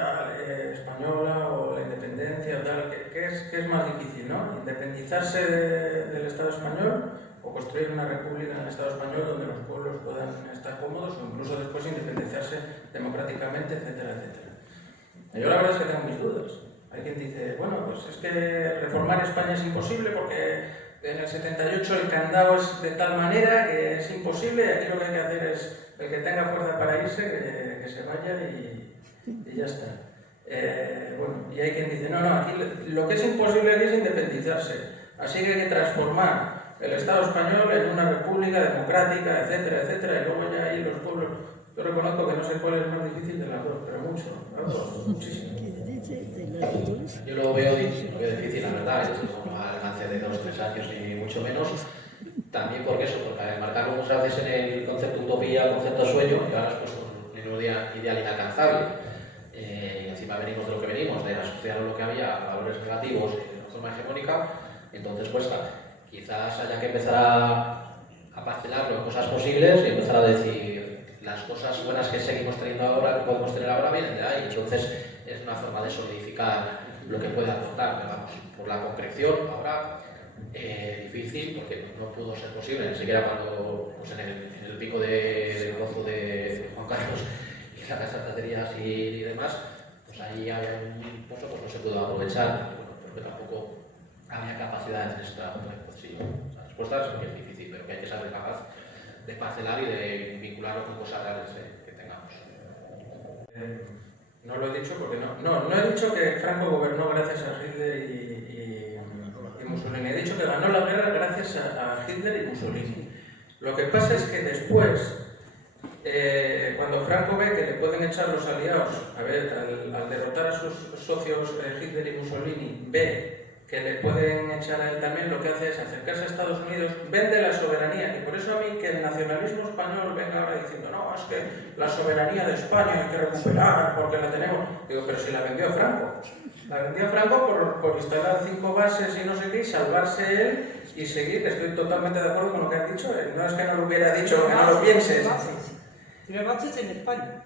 española o la independencia o tal, ¿qué es más difícil, ¿no? ¿Independizarse del Estado español o construir una república en el Estado español donde los pueblos puedan estar cómodos o incluso después independizarse democráticamente, etcétera, etcétera? Yo la verdad es que tengo mis dudas. Hay quien dice, bueno, pues es que reformar España es imposible porque en el 78 el candado es de tal manera que es imposible y aquí lo que hay que hacer es el que tenga fuerza para irse, que se vaya y ya está. Bueno, y hay quien dice, no, aquí lo que es imposible aquí es independizarse, así que hay que transformar el Estado español en una república democrática, etcétera, etcétera, y luego ya ahí los pueblos. Yo reconozco que no sé cuál es más difícil de las dos, pero muchísimo. Yo lo veo difícil, la verdad, no al alcance de 2 o 3 años ni mucho menos. También porque marcarlo muchas veces en el concepto utopía, el concepto sueño, que ahora has puesto en un ideal inalcanzable. Y encima venimos de lo que venimos, de asociar lo que había a valores negativos de una forma hegemónica, entonces cuesta. Quizás haya que empezar a parcelarlo en cosas posibles y empezar a decir las cosas buenas que seguimos teniendo ahora, que podemos tener ahora, vienen de ahí. Entonces es una forma de solidificar lo que puede aportar, pero vamos, por la concreción ahora difícil, porque no pudo ser posible, ni siquiera cuando pues en el pico de gozo de Juan Carlos y las baterías y demás, pues ahí había un pozo, pues no se pudo aprovechar, porque tampoco había capacidades de esta. Pues sí, la respuesta es que es difícil, pero que hay que ser capaz de parcelar y de vincularlo con cosas reales que tengamos. No lo he dicho porque no he dicho que Franco gobernó gracias a Hitler y Mussolini. He dicho que ganó la guerra gracias a Hitler y Mussolini. Lo que pasa es que después, cuando Franco ve que le pueden echar los aliados, al derrotar a sus socios Hitler y Mussolini, ve que le pueden echar a él también, lo que hace es acercarse a Estados Unidos, vende la soberanía, y por eso a mí que el nacionalismo español venga ahora diciendo, no, es que la soberanía de España hay que recuperar porque la tenemos. Digo, pero si la vendió Franco. La vendió Franco por instalar 5 bases y no sé qué, y salvarse él y seguir. Estoy totalmente de acuerdo con lo que has dicho. No es que no lo hubiera dicho, que no lo pienses. 3 bases en España.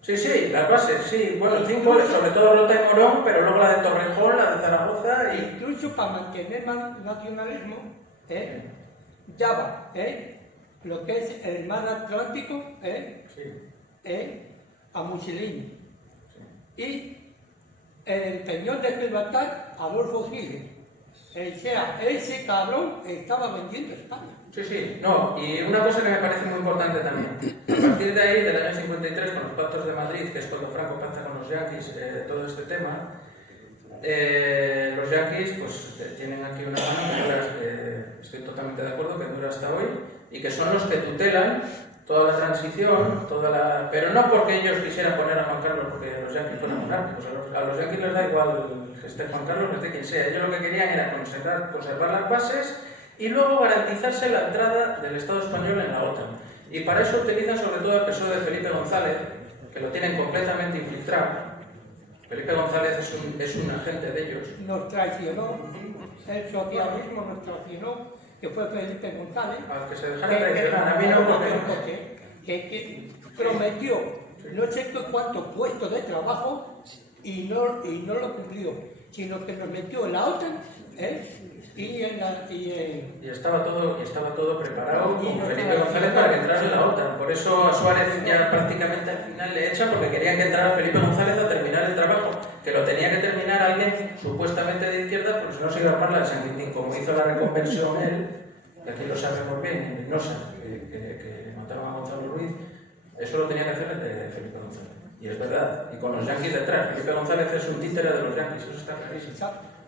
Sí, las bases, sí. Bueno, 5, sobre todo Rota y Morón, pero luego la de Torrejón, la de Zaragoza y... Incluso para mantener nacionalismo, ya va, lo que es el mar Atlántico, a Mussolini. Sí. Y el peñón de Gibraltar, Adolfo Hitler. O sea, ese cabrón estaba vendiendo España. Sí, no, y una cosa que me parece muy importante también. A partir de ahí, del año 53, con los pactos de Madrid, que es cuando Franco pacta con los yanquis todo este tema, los yanquis pues tienen aquí una mano que estoy totalmente de acuerdo, que dura hasta hoy, y que son los que tutelan toda la transición, pero no porque ellos quisieran poner a Juan Carlos porque los yanquis fueran monárquicos. A los yanquis les da igual que esté Juan Carlos, que esté quien sea. Ellos lo que querían era conservar las bases y luego garantizarse la entrada del Estado español en la OTAN. Y para eso utilizan sobre todo el PSOE de Felipe González, que lo tienen completamente infiltrado. Felipe González es un agente de ellos. Nos traicionó, el socialismo nos traicionó, que fue Felipe González. Al que se dejara traicionar, a mí no que prometió no sé cuántos puestos de trabajo y no lo cumplió. sino que nos metió en la OTAN, y estaba todo preparado con Felipe González para que entrara en la OTAN. Por eso a Suárez ya prácticamente al final le echan, porque querían que entrara Felipe González a terminar el trabajo, que lo tenía que terminar alguien supuestamente de izquierda, pues no se iba a armar la de San Quintín, como hizo la reconversión él, que aquí lo sabemos bien, en Vinosa, que mataron a Gonzalo Ruiz. Eso lo tenía que hacer el de Felipe González. Y es verdad, y con los yanquis detrás. Felipe González es un títere de los yanquis, eso está clarísimo.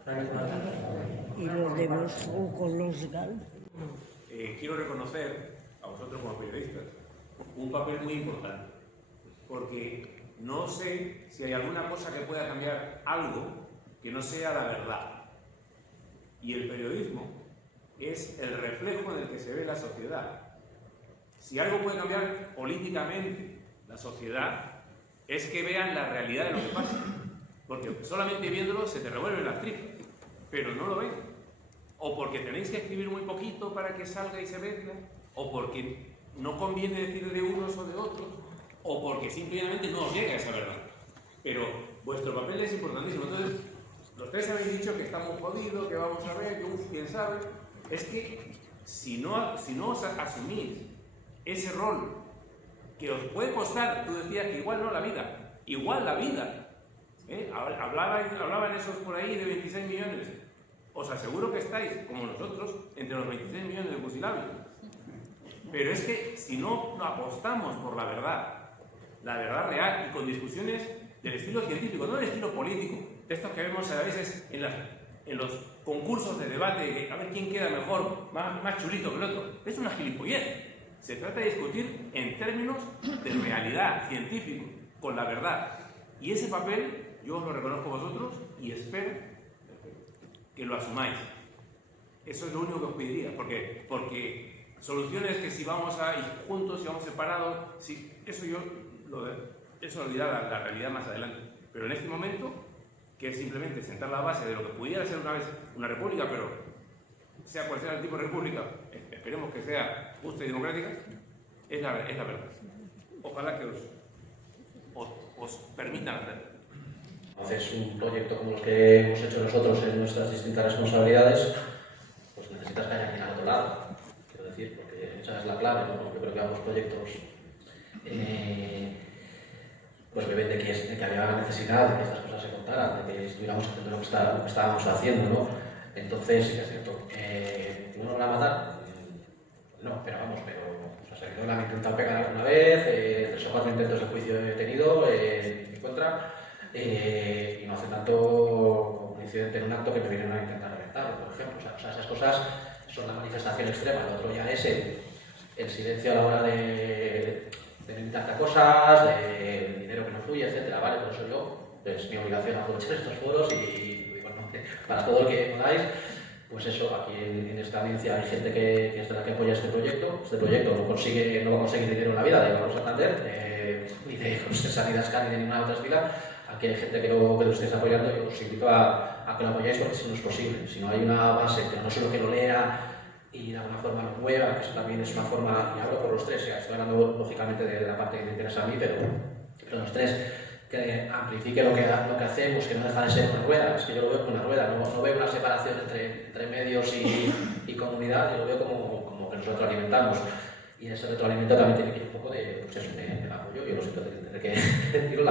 No hay ninguna duda. Y los de Moscú con los GAL. Quiero reconocer a vosotros como periodistas un papel muy importante, porque no sé si hay alguna cosa que pueda cambiar algo que no sea la verdad. Y el periodismo es el reflejo en el que se ve la sociedad. Si algo puede cambiar políticamente la sociedad, es que vean la realidad de lo que pasa. Porque solamente viéndolo se te revuelven las tripas, pero no lo ven. O porque tenéis que escribir muy poquito para que salga y se venda, o porque no conviene decir de unos o de otros, o porque simplemente no os llega esa verdad. Pero vuestro papel es importantísimo. Entonces, los tres habéis dicho que estamos jodidos, que vamos a ver, que quién sabe. Es que si no os asumís ese rol que os puede costar, tú decías que igual no la vida, igual la vida. Hablaban esos por ahí de 26 millones. Os aseguro que estáis, como nosotros, entre los 26 millones de fusilables. Pero es que si no apostamos por la verdad real y con discusiones del estilo científico, no del estilo político, de estos que vemos a veces en los concursos de debate, a ver quién queda mejor, más chulito que el otro, es una gilipollez. Se trata de discutir en términos de realidad, científico, con la verdad. Y ese papel yo os lo reconozco a vosotros y espero que lo asumáis. Eso es lo único que os pediría, porque soluciones que si vamos a ir juntos, si vamos separados, eso lo dirá la realidad más adelante. Pero en este momento, que es simplemente sentar la base de lo que pudiera ser una vez una república, pero sea cual sea el tipo de república, esperemos que sea justa y democrática, es la verdad. Ojalá que os permitan hacerlo. Haces un proyecto como los que hemos hecho nosotros en nuestras distintas responsabilidades, pues necesitas que haya alguien al otro lado, quiero decir, porque esa es la clave, ¿no? Yo creo que ambos proyectos pues me ven de que había necesidad de que estas cosas se contaran, de que estuviéramos haciendo lo que estábamos haciendo, ¿no? Entonces, sí que es cierto, ¿uno lo van a matar? No, pero o sea, yo la he intentado pegar alguna vez, 3 o 4 intentos de juicio he tenido en contra, y no hace tanto como un incidente en un acto que me vienen a intentar reventar, por ejemplo. O sea, esas cosas son la manifestación extrema. Lo otro ya es el silencio a la hora de no invitarte a cosas, de dinero que no fluye, etcétera, ¿vale? Por eso es mi obligación aprovechar estos foros y digo, no, para todo lo que podáis, pues eso, aquí en esta audiencia hay gente que es de la que apoya este proyecto. Este proyecto no va a conseguir dinero en la vida de Banco Santander, ni de Sanidad Scan ni de ninguna otra fila. Aquí hay gente que lo estéis apoyando y os invito a que lo apoyáis porque si no es posible. Si no hay una base, pero no solo que lo lea y de alguna forma lo mueva, que eso también es una forma, y hablo por los tres, estoy hablando lógicamente de la parte que me interesa a mí, pero los tres, que amplifique lo que hacemos, que no deja de ser una rueda. Es que yo lo veo como una rueda, no veo una separación entre medios y comunidad, yo lo veo como que nos retroalimentamos. Y ese retroalimento también tiene que ir un poco de apoyo. Yo lo siento tener que decirlo en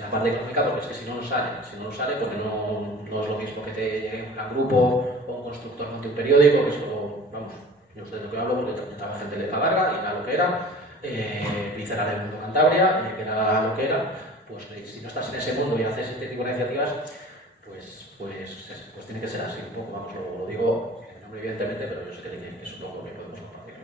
la parte económica, porque es que si no sale, porque no es lo mismo que te llegue un gran grupo o un constructor monte un periódico, que solo, vamos, yo sé de lo que hablo porque trabajé en Telecabarga y era lo que era, Visceral el mundo Cantabria, que era lo que era, pues si no estás en ese mundo y haces este tipo de iniciativas, pues tiene que ser así un poco, vamos, lo digo evidentemente, pero yo sé que es un poco lo que podemos compartir.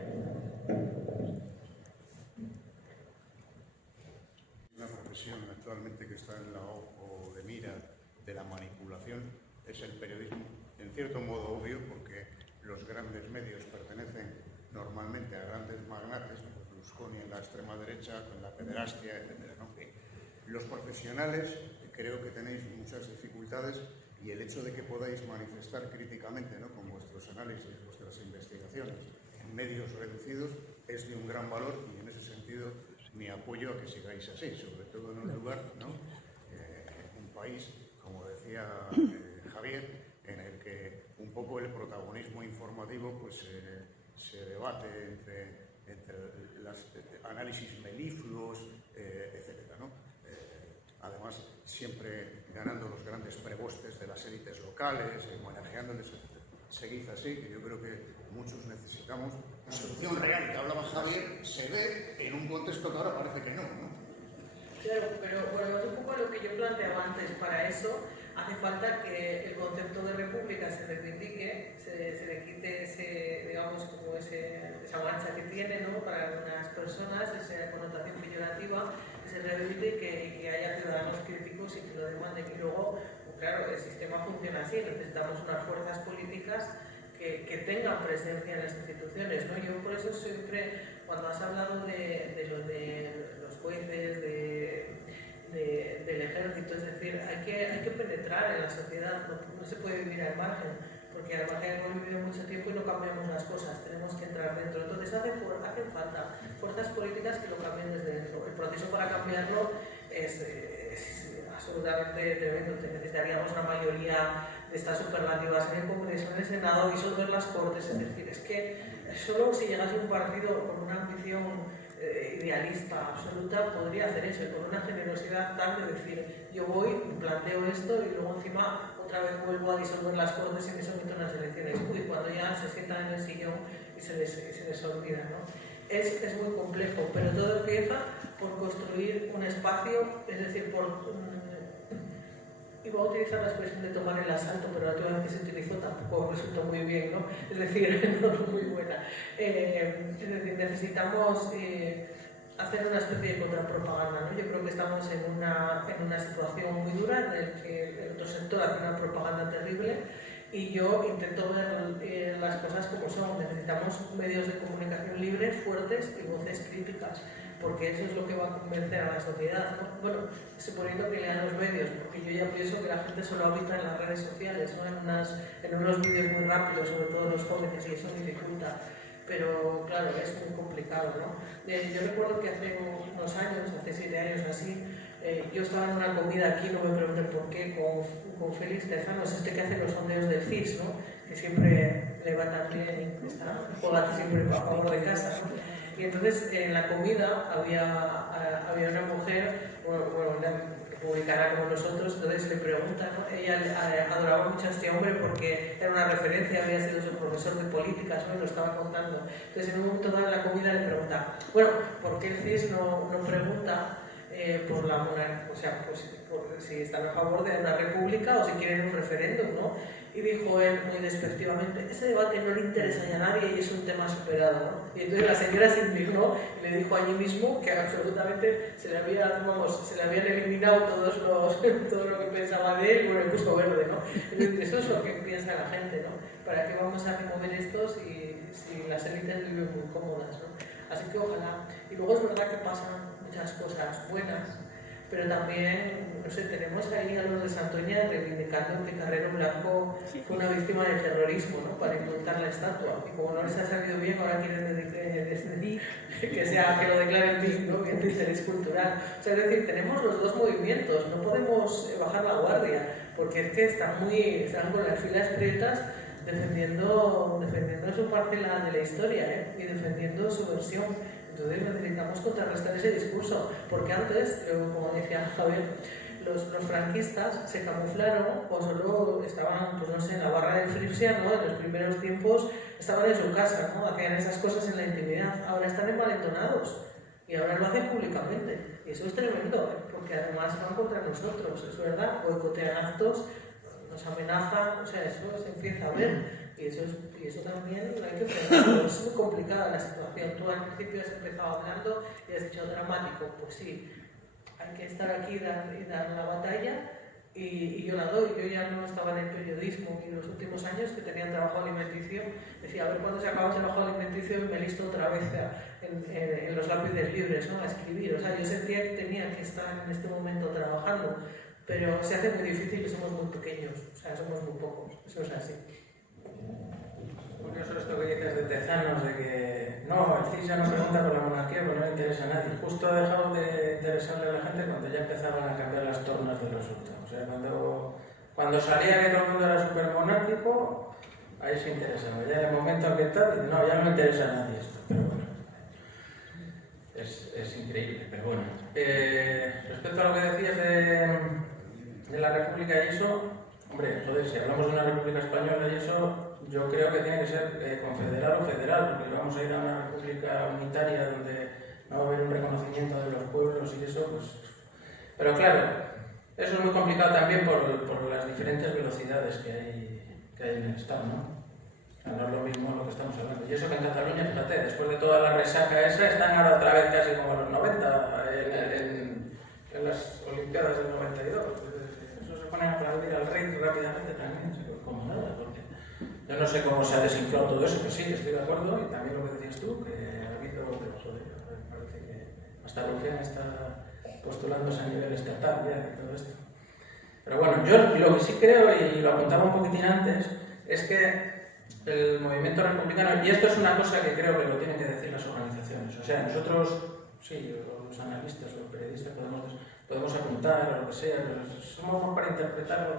Una profesión actualmente que está en la ojo de mira de la manipulación es el periodismo, en cierto modo obvio, porque los grandes medios pertenecen normalmente a grandes magnates, Berlusconi en la extrema derecha, con la pederastia, etc., ¿no? Los profesionales creo que tenéis muchas dificultades y el hecho de que podáis manifestar críticamente, ¿no?, con vuestros análisis, vuestras investigaciones en medios reducidos es de un gran valor y en ese sentido mi apoyo a que sigáis así, sobre todo en un lugar, ¿no?, un país, como decía luego el protagonismo informativo pues se debate entre los análisis melífluos, etcétera, ¿no? Además, siempre ganando los grandes prebostes de las élites locales, homenajeándoles, etc. Seguid así, que yo creo que muchos necesitamos. La solución real que hablaba Javier se ve en un contexto que ahora parece que no, ¿no? Claro, pero bueno, es un poco lo que yo planteaba antes. Para eso hace falta que el concepto de república se reivindique, se le quite ese, digamos, como esa mancha que tiene, ¿no?, para algunas personas, esa connotación peyorativa, que se reivindique y que haya ciudadanos críticos y que lo demanden. Y luego, pues claro, el sistema funciona así, necesitamos unas fuerzas políticas que tengan presencia en las instituciones, ¿no? Yo por eso siempre, cuando has hablado de los jueces, del ejército, es decir, hay que penetrar en la sociedad, no se puede vivir al margen, porque al margen hemos vivido mucho tiempo y no cambiamos las cosas, tenemos que entrar dentro. Entonces hacen falta fuerzas políticas que lo cambien desde dentro. El proceso para cambiarlo es absolutamente tremendo. Necesitaríamos una mayoría de estas superlativas en el Congreso, en el Senado, disolver las Cortes. Es decir, es que solo si llegase un partido con una ambición idealista absoluta podría hacer eso, y con una generosidad tal de decir, yo voy, planteo esto y luego encima otra vez vuelvo a disolver las Cortes y me someto a unas elecciones. Uy, cuando ya se sientan en el sillón y se les olvida, ¿no? Es muy complejo, pero todo empieza por construir un espacio, es decir, iba a utilizar la expresión de tomar el asalto, pero la última vez que se utilizó tampoco resultó muy bien, ¿no? Es decir, no es muy buena. Es decir, necesitamos hacer una especie de contrapropaganda, ¿no? Yo creo que estamos en una situación muy dura en la que el otro sector hace una propaganda terrible y yo intento ver las cosas como son. Necesitamos medios de comunicación libres, fuertes y voces críticas, porque eso es lo que va a convencer a la sociedad, ¿no? Bueno, suponiendo que lean los medios, porque yo ya pienso que la gente solo habita en las redes sociales, ¿no? En unos vídeos muy rápidos, sobre todo los jóvenes, y eso dificulta. Pero claro, es muy complicado, ¿no? Yo recuerdo que hace unos años, hace 7 años así, yo estaba en una comida aquí, no me pregunten por qué, con Félix Tezanos, que hace los sondeos del CIS, ¿no? Que siempre le va tan bien y juega siempre a favor de casa, ¿no? Y entonces en la comida había una mujer, republicana como nosotros, entonces le preguntan, ¿no? Ella adoraba mucho a este hombre porque era una referencia, había sido su profesor de políticas, ¿no? Y lo estaba contando. Entonces en un momento dado en la comida le pregunta, bueno, ¿por qué el CIS no pregunta por la monarquía, o sea, pues si están a favor de una república o si quieren un referéndum, ¿no? Y dijo él muy despectivamente, ese debate no le interesa ya a nadie y es un tema superado, ¿no? Y entonces la señora se indignó y le dijo allí mismo que absolutamente se le habían eliminado todo lo que pensaba de él, bueno, el puso verde, ¿no? Es decir, eso es lo que piensa la gente, ¿no? ¿Para qué vamos a remover esto si las élites viven muy cómodas, ¿no? Así que ojalá. Y luego es verdad que pasan muchas cosas buenas, pero también, no sé, tenemos ahí a los de Santoña reivindicando que Carrero Blanco fue una víctima del terrorismo, ¿no? Para indultar la estatua. Y como no les ha salido bien, ahora quieren decidir que lo declaren digno, que es interés cultural. O sea, es decir, tenemos los dos movimientos, no podemos bajar la guardia, porque es que están con las filas prietas defendiendo su parcela de la historia, y defendiendo su versión. Entonces necesitamos contrarrestar ese discurso, porque antes, como decía Javier, los franquistas se camuflaron o solo estaban, pues no sé, en la barra del Frisia, ¿no? En los primeros tiempos estaban en su casa, ¿no? Hacían esas cosas en la intimidad. Ahora están envalentonados y ahora lo hacen públicamente. Y eso es tremendo, porque además van contra nosotros, es verdad, boicotean actos, nos amenazan, o sea, eso se empieza a ver. Y eso también hay que frenarlo. Es muy complicada la situación. Tú al principio has empezado hablando y has dicho dramático. Pues sí, hay que estar aquí y dar la batalla, y yo la doy. Yo ya no estaba en el periodismo y en los últimos años que tenía trabajo alimenticio, decía, a ver cuándo se acaba el trabajo alimenticio y me listo otra vez en los lápices libres, ¿no? A escribir. O sea, yo sentía que tenía que estar en este momento trabajando, pero se hace muy difícil y somos muy pequeños, o sea, somos muy pocos. Eso es así. Curioso esto que dices de Tezanos, de que no, el CIS ya no pregunta por la monarquía porque no le interesa a nadie. Justo ha dejado de interesarle a la gente cuando ya empezaban a cambiar las tornas del resultado. O sea, cuando salía que todo el mundo era súper monárquico, ahí se interesaba. Ya en el momento que tal, no, ya no me interesa a nadie esto, pero bueno, es increíble, pero bueno. Respecto a lo que decías de la República y eso, hombre, joder, si hablamos de una República Española y eso, yo creo que tiene que ser confederal o federal, porque vamos a ir a una República unitaria donde no va a haber un reconocimiento de los pueblos y eso, pues... Pero claro, eso es muy complicado también por las diferentes velocidades que hay en el Estado, ¿no? O sea, no es lo mismo lo que estamos hablando. Y eso que en Cataluña, fíjate, después de toda la resaca esa, están ahora otra vez casi como a los 90 en las Olimpiadas del 92. Eso se ponen a aplaudir al rey rápidamente también, como nada, porque yo no sé cómo se ha desinflado todo eso, que sí, estoy de acuerdo, y también lo que decías tú, que ha habido, joder, parece que hasta Rufián está postulándose a nivel estatal ya y todo esto. Pero bueno, yo lo que sí creo, y lo apuntaba un poquitín antes, es que el movimiento republicano, y esto es una cosa que creo que lo tienen que decir las organizaciones, o sea, nosotros, sí, los analistas, los periodistas podemos apuntar a lo que sea, pero somos más para interpretar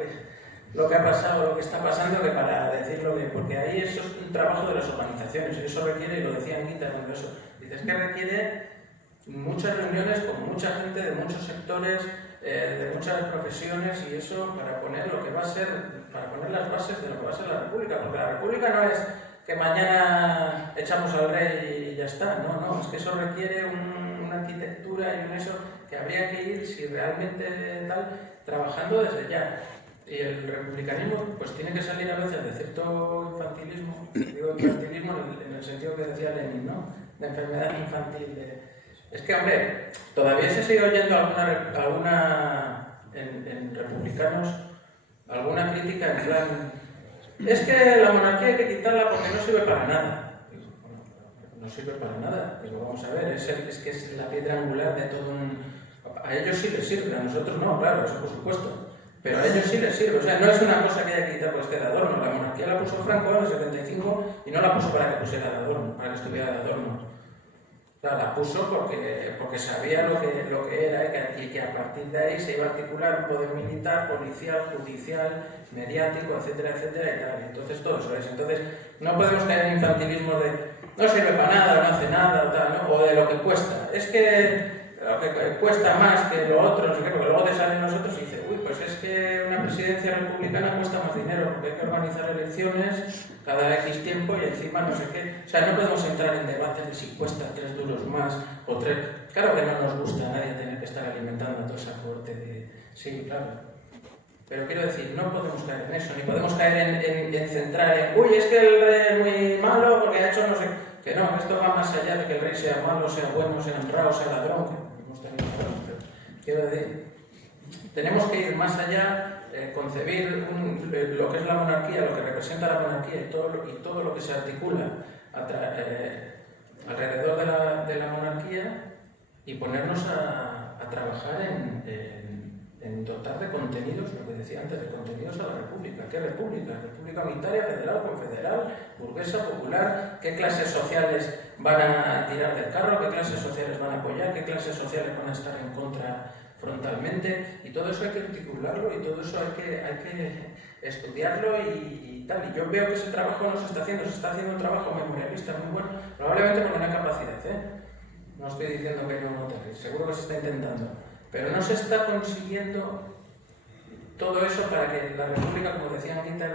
lo que ha pasado, lo que está pasando, que para decirlo bien, porque ahí eso es un trabajo de las organizaciones, y eso requiere, y lo decía Anita cuando eso, dices que requiere muchas reuniones con mucha gente de muchos sectores, de muchas profesiones, y eso para poner lo que va a ser, para poner las bases de lo que va a ser la República, porque la República no es que mañana echamos al rey y ya está, no, es que eso requiere una arquitectura y un eso que habría que ir, si realmente tal, trabajando desde ya. Y el republicanismo pues tiene que salir a veces de cierto infantilismo, digo infantilismo en el sentido que decía Lenin, ¿no? De enfermedad infantil. Es que, hombre, todavía se sigue oyendo alguna en republicanos, alguna crítica en plan, es que la monarquía hay que quitarla porque no sirve para nada. Digo, bueno, no sirve para nada, pero vamos a ver, es que es la piedra angular de todo un... A ellos sí les sirve, a nosotros no, claro, eso por supuesto. Pero a ellos sí les sirve, o sea, no es una cosa que haya que quitar por este de adorno. La monarquía la puso Franco en el 75 y no la puso para que pusiera de adorno, para que estuviera de adorno. O sea, la puso porque sabía lo que era y que a partir de ahí se iba a articular un poder militar, policial, judicial, mediático, etcétera, etcétera y tal. Entonces todo eso es. Entonces no podemos caer en infantilismo de no sirve para nada, no hace nada o tal, ¿no? O de lo que cuesta. Es que lo que cuesta más que lo otro, no sé qué, porque luego te salen nosotros y dices, uy, pues es que una presidencia republicana cuesta más dinero porque hay que organizar elecciones cada X tiempo y encima no sé qué. O sea, no podemos entrar en debates de si cuesta 3 duros más o 3. Claro que no nos gusta a nadie tener que estar alimentando a toda esa corte de... Sí, claro. Pero quiero decir, no podemos caer en eso, ni podemos caer en centrar en, uy, es que el rey es muy malo porque ha hecho no sé... Que no, esto va más allá de que el rey sea malo, sea bueno, sea honrado, sea ladrón, que hemos tenido ladrón, pero quiero decir, tenemos que ir más allá, concebir lo que es la monarquía, lo que representa la monarquía y todo lo que se articula alrededor de la monarquía y ponernos a trabajar en dotar de contenidos, lo que decía antes, de contenidos a la República. ¿Qué República? República unitaria, federal, confederal, burguesa, popular. ¿Qué clases sociales van a tirar del carro? ¿Qué clases sociales van a apoyar? ¿Qué clases sociales van a estar en contra frontalmente? Y todo eso hay que articularlo y todo eso hay que estudiarlo y tal. Y yo veo que ese trabajo no se está haciendo un trabajo memorialista muy bueno, probablemente porque no hay capacidad, No estoy diciendo que no, seguro que se está intentando. Pero no se está consiguiendo todo eso para que la República, como decían Quinta,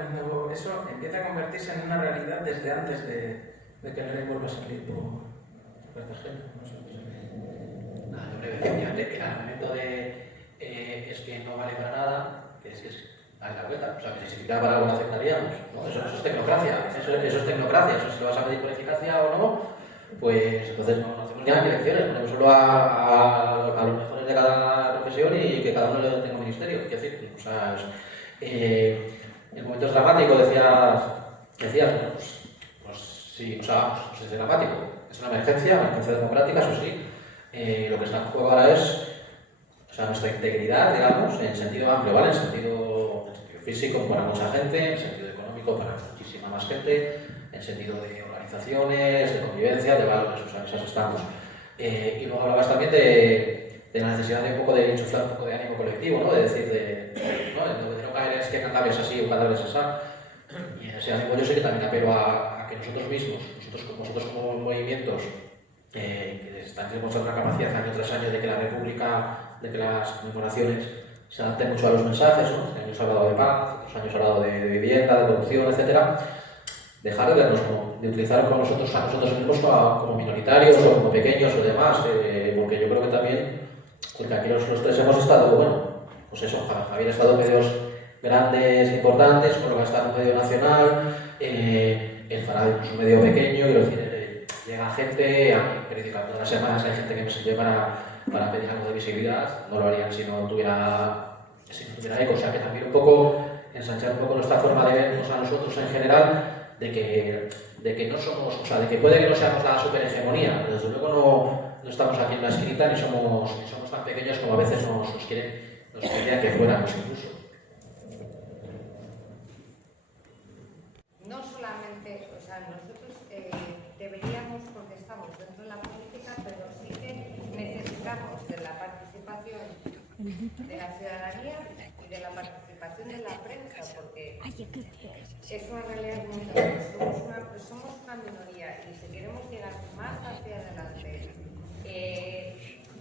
eso empiece a convertirse en una realidad desde antes de que el rey vuelva a salir por Cartagena. No sé. Nada, yo brevemente, el argumento de es que no vale para nada, que es la vuelta, o sea, que si se quitara para algo lo aceptaríamos. ¿No? Eso es tecnocracia, eso es tecnocracia, eso si lo vas a pedir por eficacia o no, pues entonces no hacemos ya elecciones, ponemos solo a los mejores de cada profesión y que cada uno tenga un ministerio. Es decir, o sea, el momento es dramático, decías, bueno, pues sí, o sea, pues es dramático, es una emergencia democrática, eso sí. Lo que está en juego ahora es, o sea, nuestra integridad, digamos, en sentido amplio, ¿vale? En sentido físico para mucha gente, en sentido económico para muchísima más gente, en sentido de organizaciones, de convivencia, de valores, o sea, en esas estamos. Y luego hablabas también de la necesidad de un poco de enchuflar un poco de ánimo colectivo, ¿no? De decir, de no caer es que Cantabria es así o Cantabria es así. Y en ese ánimo yo sé que también apelo a que nosotros mismos, nosotros como movimientos, que están demostrando una capacidad año tras año de que la República, de que las conmemoraciones se adapten mucho a los mensajes, ¿no? Este año se ha hablado de paz, otros años se ha hablado de vivienda, de corrupción, etc. Dejar de vernos, de utilizar a nosotros mismos como minoritarios o como pequeños o demás, porque yo creo que también, porque aquí los tres hemos estado, bueno, pues eso, Javier ha estado en medios grandes, importantes, Córdoba ha estado en un medio nacional, el Farad es un medio pequeño, quiero decir, llega gente, a mi periódico todas las semanas hay gente que me escribe para pedir algo de visibilidad, no lo harían si no tuviera eco, o sea que también un poco ensanchar un poco nuestra forma de vernos a nosotros en general, de que no somos, o sea, de que puede que no seamos la superhegemonía, pero desde luego no estamos aquí en la esquinita ni somos tan pequeños como a veces nos querían que fuéramos incluso. No solamente, o sea, nosotros deberíamos, porque estamos dentro de la política, pero sí que necesitamos de la participación de la ciudadanía y de la participación de la prensa, porque es una realidad muy grande. Somos una minoría y si queremos llegar más hacia adelante,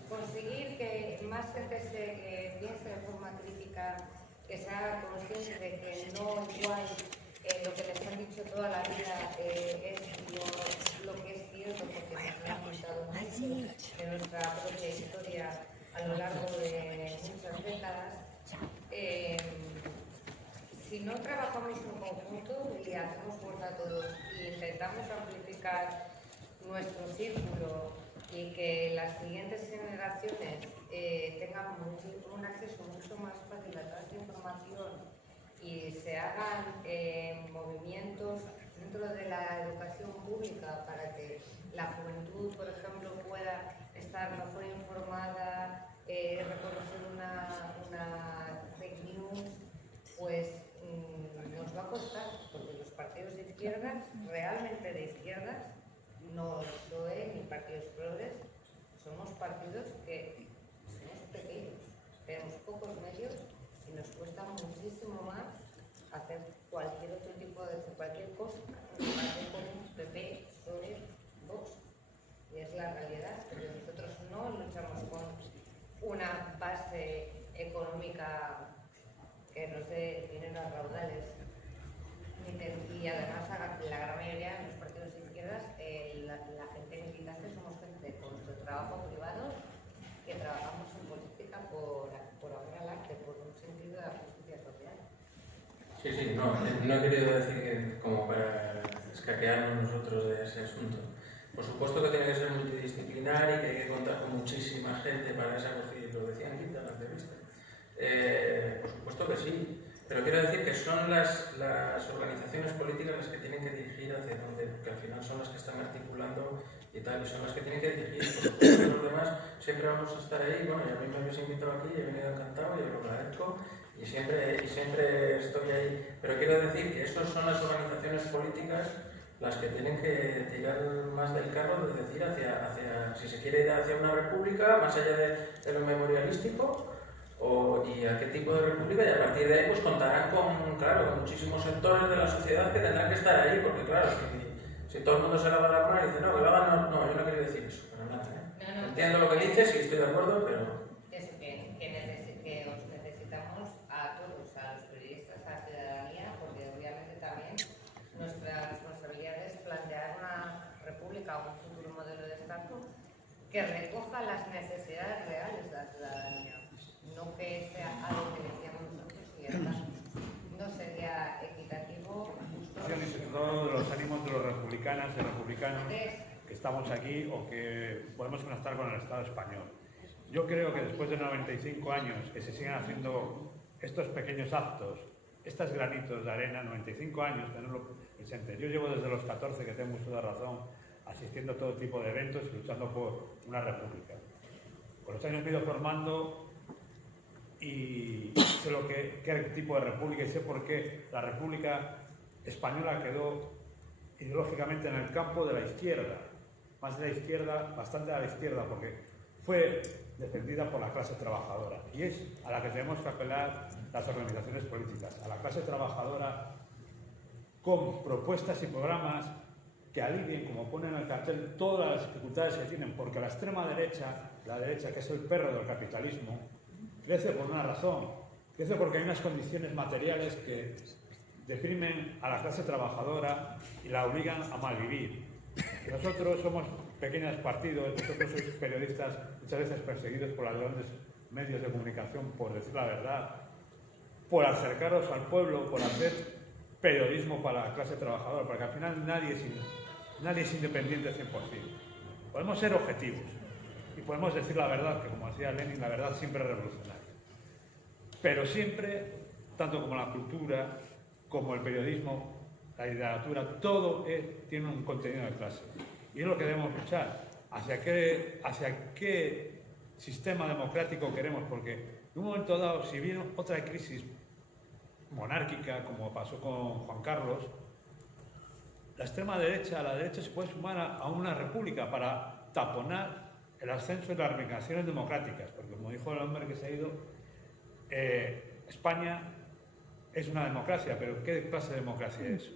conseguir que más gente se piense de forma crítica, que se haga consciente de que no igual lo que les han dicho toda la vida es lo que es cierto, porque nos han contado mucho de nuestra propia historia a lo largo de muchas décadas. Si no trabajamos en conjunto y hacemos fuerza a todos y intentamos amplificar nuestro círculo y que las siguientes generaciones tengan un acceso mucho más fácil a toda esta información y se hagan movimientos dentro de la educación pública para que la juventud, por ejemplo, pueda estar mejor informada, reconocer una fake news, pues nos va a costar, porque los partidos de izquierdas, realmente de izquierdas, no PSOE ni partidos progres, somos partidos que somos pequeños, tenemos pocos medios y nos cuesta muchísimo más hacer cualquier otro tipo de cualquier cosa, con PP, PSOE, Vox, y es la realidad, porque nosotros no luchamos con una base económica que nos dé dinero a raudales y además la gran mayoría de los partidos de izquierdas, la gente militante somos gente con nuestro trabajo privado que trabajamos en política por amor al arte, por un sentido de la justicia social. Sí, no he querido decir que como para escaquearnos nosotros de ese asunto. Por supuesto que tiene que ser multidisciplinar y que hay que contar con muchísima gente para esa acogida, lo decían Quinta en la entrevista. Por supuesto que sí, pero quiero decir que son las organizaciones políticas las que tienen que dirigir hacia donde, porque al final son las que están articulando y tal, y son las que tienen que dirigir. Por supuesto, los demás siempre vamos a estar ahí, bueno, y a mí me habéis invitado aquí, y he venido encantado, y os lo agradezco, y siempre estoy ahí. Pero quiero decir que esas son las organizaciones políticas las que tienen que tirar más del carro, es decir, hacia si se quiere ir hacia una república, más allá de lo memorialístico, y a qué tipo de república, y a partir de ahí pues contarán con muchísimos sectores de la sociedad que tendrán que estar ahí, porque claro, si todo el mundo se lava la mano y dice, no, que lo hagan, no, yo no quiero decir eso, pero nada, ¿eh? No, entiendo lo que dices y estoy de acuerdo, pero... Eso, que os necesitamos a todos, a los periodistas, a la ciudadanía, porque obviamente también nuestra responsabilidad es plantear una república o un futuro modelo de Estado que recoja las necesidades reales de la ciudadanía. No que sea algo que decíamos nosotros y ya está. No sería equitativo. Todos los ánimos de los republicanas y republicanos que estamos aquí o que podemos conectar con el Estado español. Yo creo que después de 95 años que se sigan haciendo estos pequeños actos, estos granitos de arena, 95 años, tenerlo presente. Yo llevo desde los 14, que tengo uso de razón, asistiendo a todo tipo de eventos y luchando por una república. Con los años me he ido formando y sé qué tipo de república y sé por qué la República Española quedó ideológicamente en el campo de la izquierda, más de la izquierda, bastante de la izquierda, porque fue defendida por la clase trabajadora y es a la que tenemos que apelar las organizaciones políticas, a la clase trabajadora con propuestas y programas que alivien, como ponen en el cartel, todas las dificultades que tienen, porque la extrema derecha, la derecha que es el perro del capitalismo, crece por una razón, crece porque hay unas condiciones materiales que deprimen a la clase trabajadora y la obligan a malvivir. Nosotros somos pequeños partidos, nosotros sois periodistas muchas veces perseguidos por los grandes medios de comunicación por decir la verdad, por acercaros al pueblo, por hacer periodismo para la clase trabajadora, porque al final nadie es independiente al 100%. Podemos ser objetivos y podemos decir la verdad, que como decía Lenin, la verdad siempre es revolucionaria. Pero siempre, tanto como la cultura, como el periodismo, la literatura, todo tiene un contenido de clase. Y es lo que debemos luchar. ¿Hacia qué sistema democrático queremos? Porque en un momento dado, si viene otra crisis monárquica, como pasó con Juan Carlos, la extrema derecha, la derecha se puede sumar a una república para taponar el ascenso de las reivindicaciones democráticas. Porque como dijo el hombre que se ha ido, España es una democracia, pero ¿qué clase de democracia es?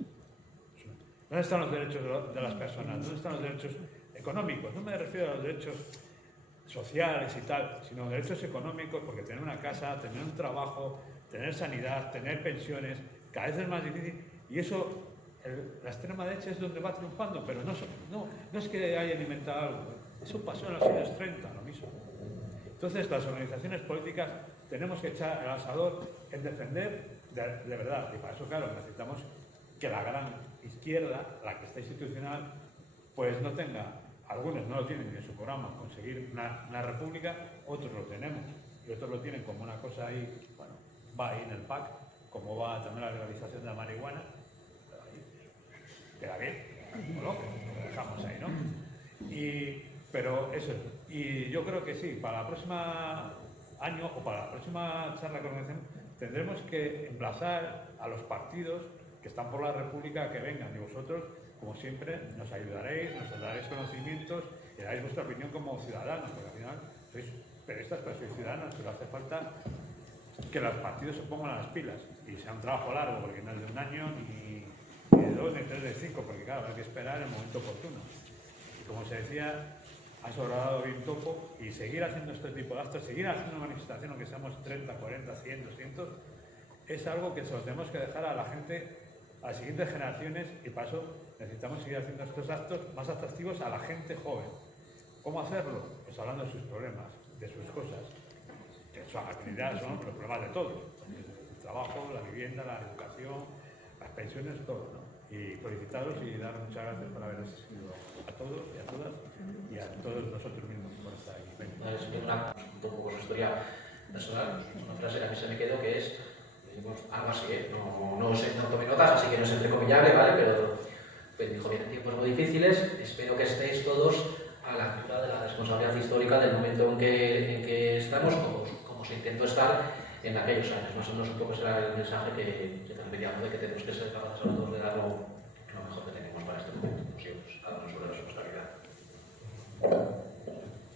¿Dónde están los derechos de las personas? ¿Dónde están los derechos económicos? No me refiero a los derechos sociales y tal, sino derechos económicos, porque tener una casa, tener un trabajo, tener sanidad, tener pensiones, cada vez es más difícil. Y eso, la extrema derecha es donde va triunfando, pero no es que hayan inventado algo. Eso pasó en los años 30, lo mismo. Entonces, las organizaciones políticas tenemos que echar el asador en defender de verdad. Y para eso, claro, necesitamos que la gran izquierda, la que está institucional, pues no tenga, algunos no lo tienen ni en su programa, conseguir una república, otros lo tenemos. Y otros lo tienen como una cosa ahí, bueno, va ahí en el PAC, como va también la legalización de la marihuana, pero ahí queda bien, lo dejamos ahí, ¿no? Pero eso es. Y yo creo que sí, para el próximo año o para la próxima charla que organicemos, tendremos que emplazar a los partidos que están por la República que vengan. Y vosotros, como siempre, nos ayudaréis, nos daréis conocimientos y daréis vuestra opinión como ciudadanos, porque al final sois periodistas, pero sois ciudadanos, pero hace falta que los partidos se pongan a las pilas y sea un trabajo largo, porque no es de un año, ni de 2, ni 3, ni 5, porque claro, hay que esperar el momento oportuno. Y como se decía, ha sobrado bien topo, y seguir haciendo este tipo de actos, seguir haciendo una manifestación, aunque seamos 30, 40, 100, 200, es algo que se lo tenemos que dejar a la gente, a las siguientes generaciones, y para eso necesitamos seguir haciendo estos actos más atractivos a la gente joven. ¿Cómo hacerlo? Pues hablando de sus problemas, de sus cosas, que en realidad son los problemas de todos: el trabajo, la vivienda, la educación, las pensiones, todo, ¿no? Y felicitaros y dar muchas gracias por haber asistido a todos y a todas y a todos nosotros mismos por estar aquí. Un poco con su historia personal, una frase que a mí se me quedó, que es, decimos, algo así, no tomé notas, así que no es entrecomillable, ¿vale? Pero pues, dijo, vienen tiempos muy difíciles, espero que estéis todos a la altura de la responsabilidad histórica del momento en que estamos, como se intentó estar en aquellos años. Más o menos un poco será el mensaje que transmitíamos, de que tenemos que ser capaces a todos de dar lo mejor que tenemos para este momento, cada uno sobre la responsabilidad.